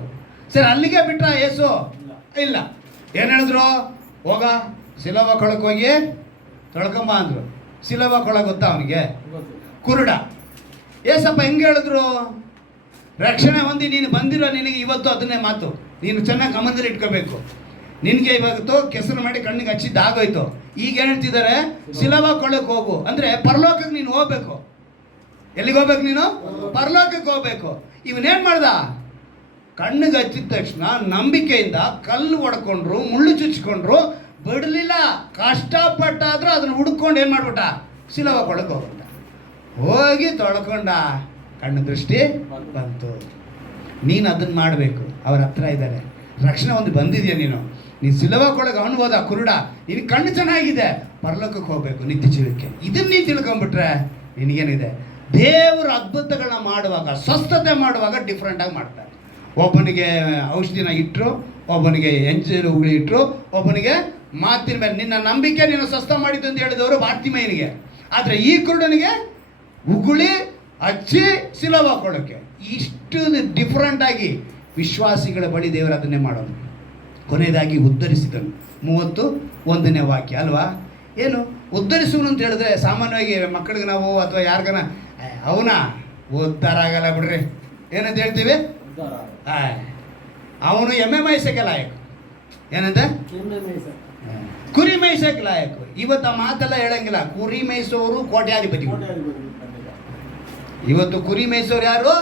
ಸರ್ ಅಲ್ಲಿಗೆ ಬಿಟ್ರ ಏಸು? ಇಲ್ಲ. ಏನು ಹೇಳಿದ್ರು? ಹೋಗ ಸಿಲೋವ ಕೊಳಕ್ಕೆ ಹೋಗಿ ತೊಳ್ಕೊಂಬ ಅಂದರು. ಸಿಲೋವ ಕೊಳ ಗೊತ್ತಾ ಅವನಿಗೆ? ಕುರುಡ. ಏಸಪ್ಪ ಹೆಂಗೆ ಹೇಳಿದ್ರು? ರಕ್ಷಣೆ ಹೊಂದಿ ನೀನು ಬಂದಿರೋ ನಿನಗೆ ಇವತ್ತು ಅದನ್ನೇ ಮಾತು ನೀನು ಚೆನ್ನಾಗಿ ಗಮನದಲ್ಲಿ ಇಟ್ಕೋಬೇಕು. ನಿನಗೆ ಇವತ್ತು ಕೆಸರು ಮಾಡಿ ಕಣ್ಣಿಗೆ ಹಚ್ಚಿದ್ದು ಆಗೋಯ್ತು. ಈಗ ಏನು ಹೇಳ್ತಿದ್ದಾರೆ? ಸಿಲೋವ ಕೊಳಕ್ಕೆ ಹೋಗು ಅಂದರೆ ಪರಲೋಕಕ್ಕೆ ನೀನು ಹೋಗ್ಬೇಕು. ಎಲ್ಲಿಗೆ ಹೋಗ್ಬೇಕು ನೀನು? ಪರಲೋಕಕ್ಕೆ ಹೋಗ್ಬೇಕು. ಇವನೇನು ಮಾಡ್ದ? ಕಣ್ಣಿಗೆ ಹಚ್ಚಿದ ತಕ್ಷಣ ನಂಬಿಕೆಯಿಂದ ಕಲ್ಲು ಹೊಡ್ಕೊಂಡ್ರು, ಮುಳ್ಳು ಚುಚ್ಕೊಂಡ್ರು, ಬಿಡಲಿಲ್ಲ. ಕಷ್ಟಪಟ್ಟಾದ್ರೂ ಅದನ್ನು ಹುಡ್ಕೊಂಡು ಏನು ಮಾಡ್ಬಿಟ್ಟ? ಸಿಲೋವ ಕೊಳಕ್ಕೆ ಹೋಗ್ಬಿಟ್ಟ. ಹೋಗಿ ತೊಳ್ಕೊಂಡ, ಕಣ್ಣು ದೃಷ್ಟಿ ಬಂತು. ನೀನು ಅದನ್ನು ಮಾಡಬೇಕು. ಅವ್ರ ಹತ್ರ ಇದ್ದಾರೆ, ರಕ್ಷಣೆ ಒಂದು ಬಂದಿದೆಯಾ ನೀನು ಸಿಲೋವ ಕೊಳಗೆ ಅವನು ಹೋದ ಕುರುಡ, ನಿನ್ನ ಕಣ್ಣು ಚೆನ್ನಾಗಿದೆ, ಪರಲೋಕಕ್ಕೆ ಹೋಗಬೇಕು ನಿತ್ಯ ಜೀವಕ್ಕೆ. ಇದನ್ನು ನೀನು ತಿಳ್ಕೊಂಬಿಟ್ರೆ ನಿನಗೇನಿದೆ? ದೇವರು ಅದ್ಭುತಗಳನ್ನ ಮಾಡುವಾಗ, ಸ್ವಸ್ಥತೆ ಮಾಡುವಾಗ ಡಿಫ್ರೆಂಟಾಗಿ ಮಾಡ್ತಾರೆ. ಒಬ್ಬನಿಗೆ ಔಷಧಿನ ಇಟ್ಟರು, ಒಬ್ಬನಿಗೆ ಎಂಜಲು ಉಗುಳಿ ಇಟ್ಟರು, ಒಬ್ಬನಿಗೆ ಮಾತಿನ ಮೇಲೆ ನಿನ್ನ ನಂಬಿಕೆ ನಿನ್ನ ಸ್ವಸ್ಥ ಮಾಡಿದ್ದು ಅಂತ ಹೇಳಿದವರು ಬಾರ್ತಿಮೇಯನಿಗೆ. ಆದರೆ ಈ ಕುರುಡನಿಗೆ ಉಗುಳಿ ಹಚ್ಚಿ ಸಿಲೋವ ಕೊಳಕ್ಕೆ. ಇಷ್ಟು ಡಿಫ್ರೆಂಟಾಗಿ ವಿಶ್ವಾಸಿಗಳ ಬಳಿ ದೇವರು ಅದನ್ನೇ ಮಾಡೋದು. ಕೊನೆಯದಾಗಿ ಉದ್ಧರಿಸಿದನು. 31ನೇ ವಾಕ್ಯ ಅಲ್ವಾ? ಏನು ಉದ್ಧರಿಸುವನು ಅಂತ ಹೇಳಿದ್ರೆ ಸಾಮಾನ್ಯವಾಗಿ ಮಕ್ಕಳಿಗೆ ನಾವು ಅಥವಾ ಯಾರಿಗಾನ ಅವನ ಉದ್ಧಾರ ಆಗಲ್ಲ ಬಿಡ್ರಿ ಏನಂತ ಹೇಳ್ತೀವಿ? ಅವನು ಎಮ್ಮೆ ಮೇಯ್ಸಕ್ಕೆ ಲಾಯಕ್. ಏನಂತ? ಕುರಿ ಮೇಯ್ಸಕ್ಕೆ ಲಾಯಕ್. ಇವತ್ತು ಆ ಮಾತೆಲ್ಲ ಹೇಳಂಗಿಲ್ಲ. ಕುರಿ ಮೇಯಿಸೋರು ಕೋಟ್ಯಾಧಿಪತಿಗಳು. ಇವತ್ತು ಕುರಿ ಮೇಯಿಸೋರು ಯಾರು?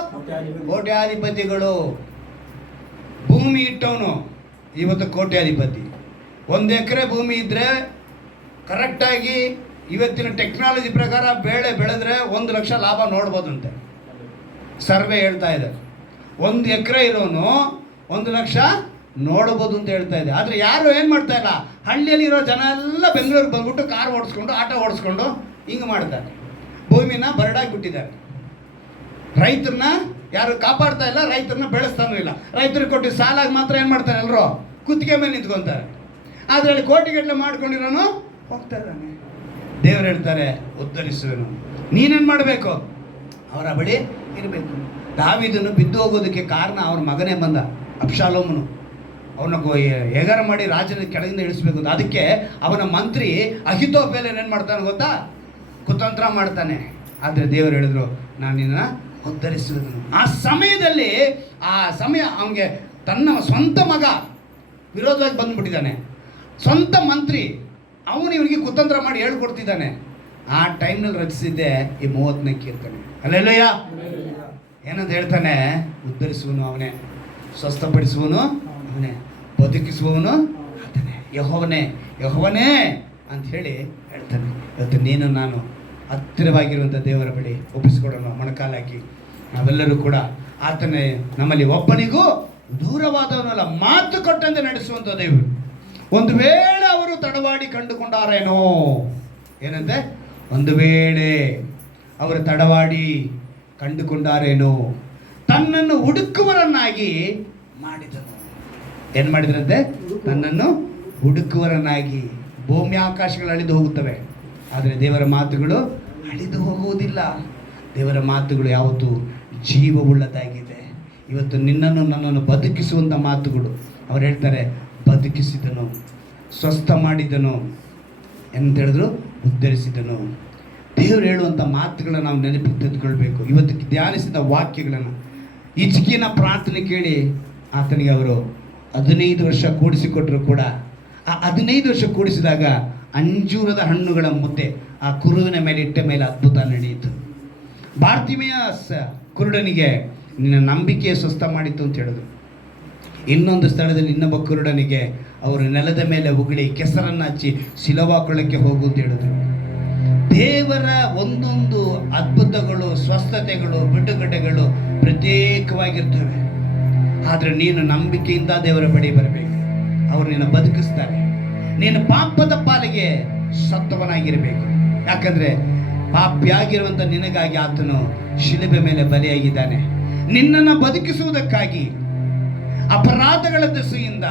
ಕೋಟ್ಯಾಧಿಪತಿಗಳು. ಭೂಮಿ ಇಟ್ಟವನು ಇವತ್ತು ಕೋಟ್ಯಾಧಿಪತಿ. 1 ಎಕರೆ ಭೂಮಿ ಇದ್ದರೆ ಕರೆಕ್ಟಾಗಿ ಇವತ್ತಿನ ಟೆಕ್ನಾಲಜಿ ಪ್ರಕಾರ ಬೆಳೆ ಬೆಳೆದ್ರೆ 1 ಲಕ್ಷ ಲಾಭ ನೋಡ್ಬೋದಂತೆ. ಸರ್ವೆ ಹೇಳ್ತಾ ಇದೆ. 1 ಎಕರೆ ಇರೋನು 1 ಲಕ್ಷ ನೋಡ್ಬೋದು ಅಂತ ಹೇಳ್ತಾ ಇದೆ. ಆದರೆ ಯಾರು ಏನು ಮಾಡ್ತಾ ಇಲ್ಲ, ಹಳ್ಳಿಯಲ್ಲಿರೋ ಜನ ಎಲ್ಲ ಬೆಂಗಳೂರಿಗೆ ಬಂದ್ಬಿಟ್ಟು ಕಾರ್ ಓಡಿಸ್ಕೊಂಡು ಆಟೋ ಓಡಿಸ್ಕೊಂಡು ಹಿಂಗೆ ಮಾಡ್ತಾರೆ. ಭೂಮಿನ ಬರಡಾಗಿ ಬಿಟ್ಟಿದ್ದಾರೆ. ರೈತರನ್ನ ಯಾರು ಕಾಪಾಡ್ತಾ ಇಲ್ಲ, ರೈತರನ್ನ ಬೆಳೆಸ್ತಾನೂ ಇಲ್ಲ. ರೈತರಿಗೆ ಕೊಟ್ಟು ಸಾಲಾಗಿ ಮಾತ್ರ ಏನು ಮಾಡ್ತಾರೆ ಎಲ್ಲರೂ? ಕುತ್ತಿಗೆ ಮೇಲೆ ನಿಂತ್ಕೊತಾರೆ. ಆದರೆ ಅಲ್ಲಿ ಕೋಟಿಗಟ್ಟಲೆ ಮಾಡ್ಕೊಂಡಿರೋನು ಹೋಗ್ತಾ ಇದ್ದಾನೆ. ದೇವರು ಹೇಳ್ತಾರೆ, ಉದ್ಧರಿಸುವೆನು. ನೀನೇನು ಮಾಡಬೇಕು? ಅವರ ಬಳಿ ಇರಬೇಕು. ದಾವೀದನು ಬಿದ್ದು ಹೋಗೋದಕ್ಕೆ ಕಾರಣ ಅವನ ಮಗನೇ ಬಂದ, ಅಬ್ಷಾಲೋಮನು. ಅವನ ಹೇಗಾರ ಮಾಡಿ ರಾಜನ ಕೆಳಗಿಂದ ಇಳಿಸ್ಬೇಕು. ಅದಕ್ಕೆ ಅವನ ಮಂತ್ರಿ ಅಹಿತೋಫೆಲ್ ಏನು ಮಾಡ್ತಾನೆ ಗೊತ್ತಾ? ಕುತಂತ್ರ ಮಾಡ್ತಾನೆ. ಆದರೆ ದೇವರು ಹೇಳಿದ್ರು, ನಾನು ನಿನ್ನ ಉದ್ಧರಿಸುವುದನು. ಆ ಸಮಯದಲ್ಲಿ ಅವನಿಗೆ ತನ್ನ ಸ್ವಂತ ಮಗ ವಿರೋಧವಾಗಿ ಬಂದುಬಿಟ್ಟಿದ್ದಾನೆ. ಸ್ವಂತ ಮಂತ್ರಿ ಅವನು ಇವನಿಗೆ ಕುತಂತ್ರ ಮಾಡಿ ಹೇಳ್ಕೊಡ್ತಿದ್ದಾನೆ. ಆ ಟೈಮ್ನಲ್ಲಿ ರಚಿಸಿದ್ದೆ ಈ 30ನೇ ಕೀರ್ತನೆ. ಅಲ್ಲೆಲ್ಲಯ್ಯ ಏನಂತ ಹೇಳ್ತಾನೆ? ಉದ್ಧರಿಸುವನು ಅವನೇ, ಸ್ವಸ್ಥಪಡಿಸುವನು ಅವನೇ, ಬದುಕಿಸುವವನು ಆತನೇ, ಯೆಹೋವನೇ ಅಂತ ಹೇಳಿ ಹೇಳ್ತಾನೆ. ಇವತ್ತು ನೀನು ನಾನು ಹತ್ತಿರವಾಗಿರುವಂಥ ದೇವರ ಬಳಿ ಒಪ್ಪಿಸಿಕೊಡೋಣ, ಮೊಣಕಾಲಾಕಿ ನಾವೆಲ್ಲರೂ ಕೂಡ. ಆತನೇ ನಮ್ಮಲ್ಲಿ ಒಬ್ಬನಿಗೂ ದೂರವಾದವನಲ್ಲ, ಮಾತು ಕೊಟ್ಟಂತೆ ನಡೆಸುವಂಥ ದೇವರು. ಒಂದು ವೇಳೆ ಅವರು ತಡವಾಡಿ ಕಂಡುಕೊಂಡಾರೇನೋ, ಏನಂತೆ? ಒಂದು ವೇಳೆ ಅವರು ತಡವಾಡಿ ಕಂಡುಕೊಂಡಾರೇನೋ, ತನ್ನನ್ನು ಹುಡುಕುವರನ್ನಾಗಿ ಮಾಡಿದನು. ಏನು ಮಾಡಿದ್ರಂತೆ? ತನ್ನನ್ನು ಹುಡುಕುವರನ್ನಾಗಿ. ಭೂಮಿ ಆಕಾಶಗಳು ಅಳಿದು ಹೋಗುತ್ತವೆ, ಆದರೆ ದೇವರ ಮಾತುಗಳು ಅಳಿದು ಹೋಗುವುದಿಲ್ಲ. ದೇವರ ಮಾತುಗಳು ಯಾವತ್ತೂ ಜೀವವುಳ್ಳದಾಗಿದೆ. ಇವತ್ತು ನಿನ್ನನ್ನು ನನ್ನನ್ನು ಬದುಕಿಸುವಂಥ ಮಾತುಗಳು. ಅವ್ರು ಹೇಳ್ತಾರೆ, ಬದುಕಿಸಿದನು, ಸ್ವಸ್ಥ ಮಾಡಿದನು, ಎಂತ ಹೇಳಿದ್ರು, ಉದ್ಧರಿಸಿದನು. ದೇವರು ಹೇಳುವಂಥ ಮಾತುಗಳನ್ನು ನಾವು ನೆನಪಿಗೆ ತೆಗೆದುಕೊಳ್ಬೇಕು. ಇವತ್ತು ಧ್ಯಾನಿಸಿದ ವಾಕ್ಯಗಳನ್ನು, ಹಿಜ್ಕೀಯನ ಪ್ರಾರ್ಥನೆ ಕೇಳಿ ಆತನಿಗೆ ಅವರು 15 ವರ್ಷ ಕೂಡಿಸಿಕೊಟ್ಟರು ಕೂಡ, ಆ 15 ವರ್ಷ ಕೂಡಿಸಿದಾಗ ಅಂಜೂರದ ಹಣ್ಣುಗಳ ಮುದ್ದೆ ಆ ಕುರುವಿನ ಮೇಲೆ ಇಟ್ಟ ಮೇಲೆ ಅದ್ಭುತ ನಡೆಯಿತು. ಬಾರ್ತಿಮೆಯ ಕುರುಡನಿಗೆ ನಿನ್ನ ನಂಬಿಕೆ ಸ್ವಸ್ಥ ಮಾಡಿತು ಅಂತ ಹೇಳಿದ್ರು. ಇನ್ನೊಂದು ಸ್ಥಳದಲ್ಲಿ ಇನ್ನೊಬ್ಬ ಕುರುಡನಿಗೆ ಅವರು ನೆಲದ ಮೇಲೆ ಉಗುಳಿ ಕೆಸರನ್ನು ಹಚ್ಚಿ ಶಿಲವಾಕೊಳ್ಳಕ್ಕೆ ಹೋಗು ಅಂತ ಹೇಳಿದ್ರು. ದೇವರ ಒಂದೊಂದು ಅದ್ಭುತಗಳು, ಸ್ವಸ್ಥತೆಗಳು, ಬಿಡುಗಡೆಗಳು ಪ್ರತ್ಯೇಕವಾಗಿರ್ತವೆ. ಆದರೆ ನೀನು ನಂಬಿಕೆಯಿಂದ ದೇವರ ಬಳಿ ಬರಬೇಕು. ಅವರು ನಿನ್ನ ಬದುಕಿಸ್ತಾರೆ. ನೀನು ಪಾಪದ ಪಾಲಿಗೆ ಸತ್ತವನಾಗಿರಬೇಕು. ಯಾಕಂದರೆ ಪಾಪಿಯಾಗಿರುವಂಥ ನಿನಗಾಗಿ ಆತನು ಶಿಲುಬೆ ಮೇಲೆ ಬಲಿಯಾಗಿದ್ದಾನೆ. ನಿನ್ನನ್ನು ಬದುಕಿಸುವುದಕ್ಕಾಗಿ ಅಪರಾಧಗಳ ದೆಸೆಯಿಂದ,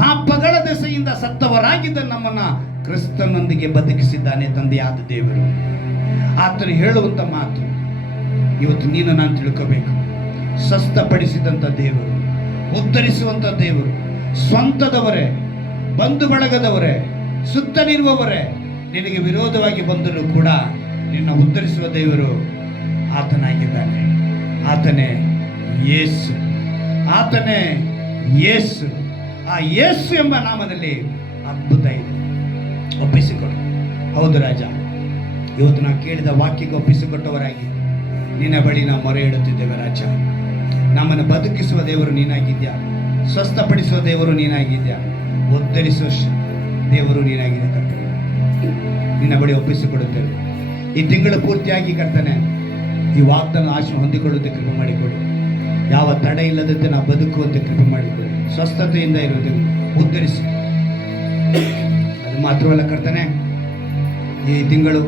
ಪಾಪಗಳ ದೆಸೆಯಿಂದ ಸತ್ತವರಾಗಿದ್ದ ನಮ್ಮನ್ನು ಕ್ರಿಸ್ತನೊಂದಿಗೆ ಬದುಕಿಸಿದ್ದಾನೆ ತಂದೆಯಾದ ದೇವರು. ಆತನು ಹೇಳುವಂಥ ಮಾತು ಇವತ್ತು ನೀನು ನಾನು ತಿಳ್ಕೋಬೇಕು. ಸ್ವಸ್ಥಪಡಿಸಿದಂಥ ದೇವರು, ಉದ್ಧರಿಸುವಂಥ ದೇವರು, ಸ್ವಂತದವರೇ, ಬಂಧು ಬಳಗದವರೇ, ಸುತ್ತಲಿರುವವರೇ ನಿನಗೆ ವಿರೋಧವಾಗಿ ಬಂದರೂ ಕೂಡ ನಿನ್ನ ಉದ್ಧರಿಸುವ ದೇವರು ಆತನಾಗಿದ್ದಾನೆ. ಆತನೇ ಯೇಸು, ಆತನೇ ಯೇಸು. ಆ ಯೇಸು ಎಂಬ ನಾಮದಲ್ಲಿ ಅದ್ಭುತ ಇದೆ. ಒಪ್ಪಿಸಿಕೊಡು. ಹೌದು ರಾಜ, ಇವತ್ತು ನಾವು ಕೇಳಿದ ವಾಕ್ಯಕ್ಕೆ ಒಪ್ಪಿಸಿಕೊಟ್ಟವರಾಗಿ ನಿನ್ನ ಬಳಿ ನಾವು ಮೊರೆ ಇಡುತ್ತಿದ್ದೇವೆ ರಾಜ. ನಮ್ಮನ್ನು ಬದುಕಿಸುವ ದೇವರು ನೀನಾಗಿದ್ಯಾ, ಸ್ವಸ್ಥಪಡಿಸುವ ದೇವರು ನೀನಾಗಿದ್ಯಾ, ಉದ್ಧರಿಸುವ ದೇವರು ನೀನಾಗಿದೆ ಕರ್ತನೆ. ನಿನ್ನ ಬಳಿ ಒಪ್ಪಿಸಿಕೊಡುತ್ತೇವೆ. ಈ ತಿಂಗಳು ಪೂರ್ತಿಯಾಗಿ ಕರ್ತನೆ ಈ ವಾಗ್ದಾನ ಆಶೆ ಹೊಂದಿಕೊಳ್ಳುವಂತೆ ಕೃಪೆ ಮಾಡಿಕೊಡಿ. ಯಾವ ತಡೆ ಇಲ್ಲದಂತೆ ನಾವು ಬದುಕುವಂತೆ ಕೃಪೆ ಮಾಡಿಕೊಡಿ. ಸ್ವಸ್ಥತೆಯಿಂದ ಇರುವುದು ಉದ್ಧರಿಸಿ. ಅದು ಮಾತ್ರವಲ್ಲ ಕರ್ತನೆ, ಈ ತಿಂಗಳು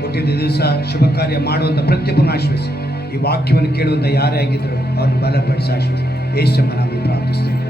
ಹುಟ್ಟಿದ ದಿವಸ ಶುಭ ಕಾರ್ಯ ಮಾಡುವಂಥ ಪ್ರತಿಯೊಬ್ಬರನ್ನು ಆಶ್ವಸಿಸಿ. ಈ ವಾಕ್ಯವನ್ನು ಕೇಳುವಂಥ ಯಾರೇ ಆಗಿದ್ದರೂ ಅವ್ರನ್ನು ಬಲಪಡಿಸಿ ಆಶ್ವಸಿಸಿ. ಯೇಸುವಿನ ನಾಮದಲ್ಲಿ ಪ್ರಾರ್ಥಿಸ್ತೇನೆ.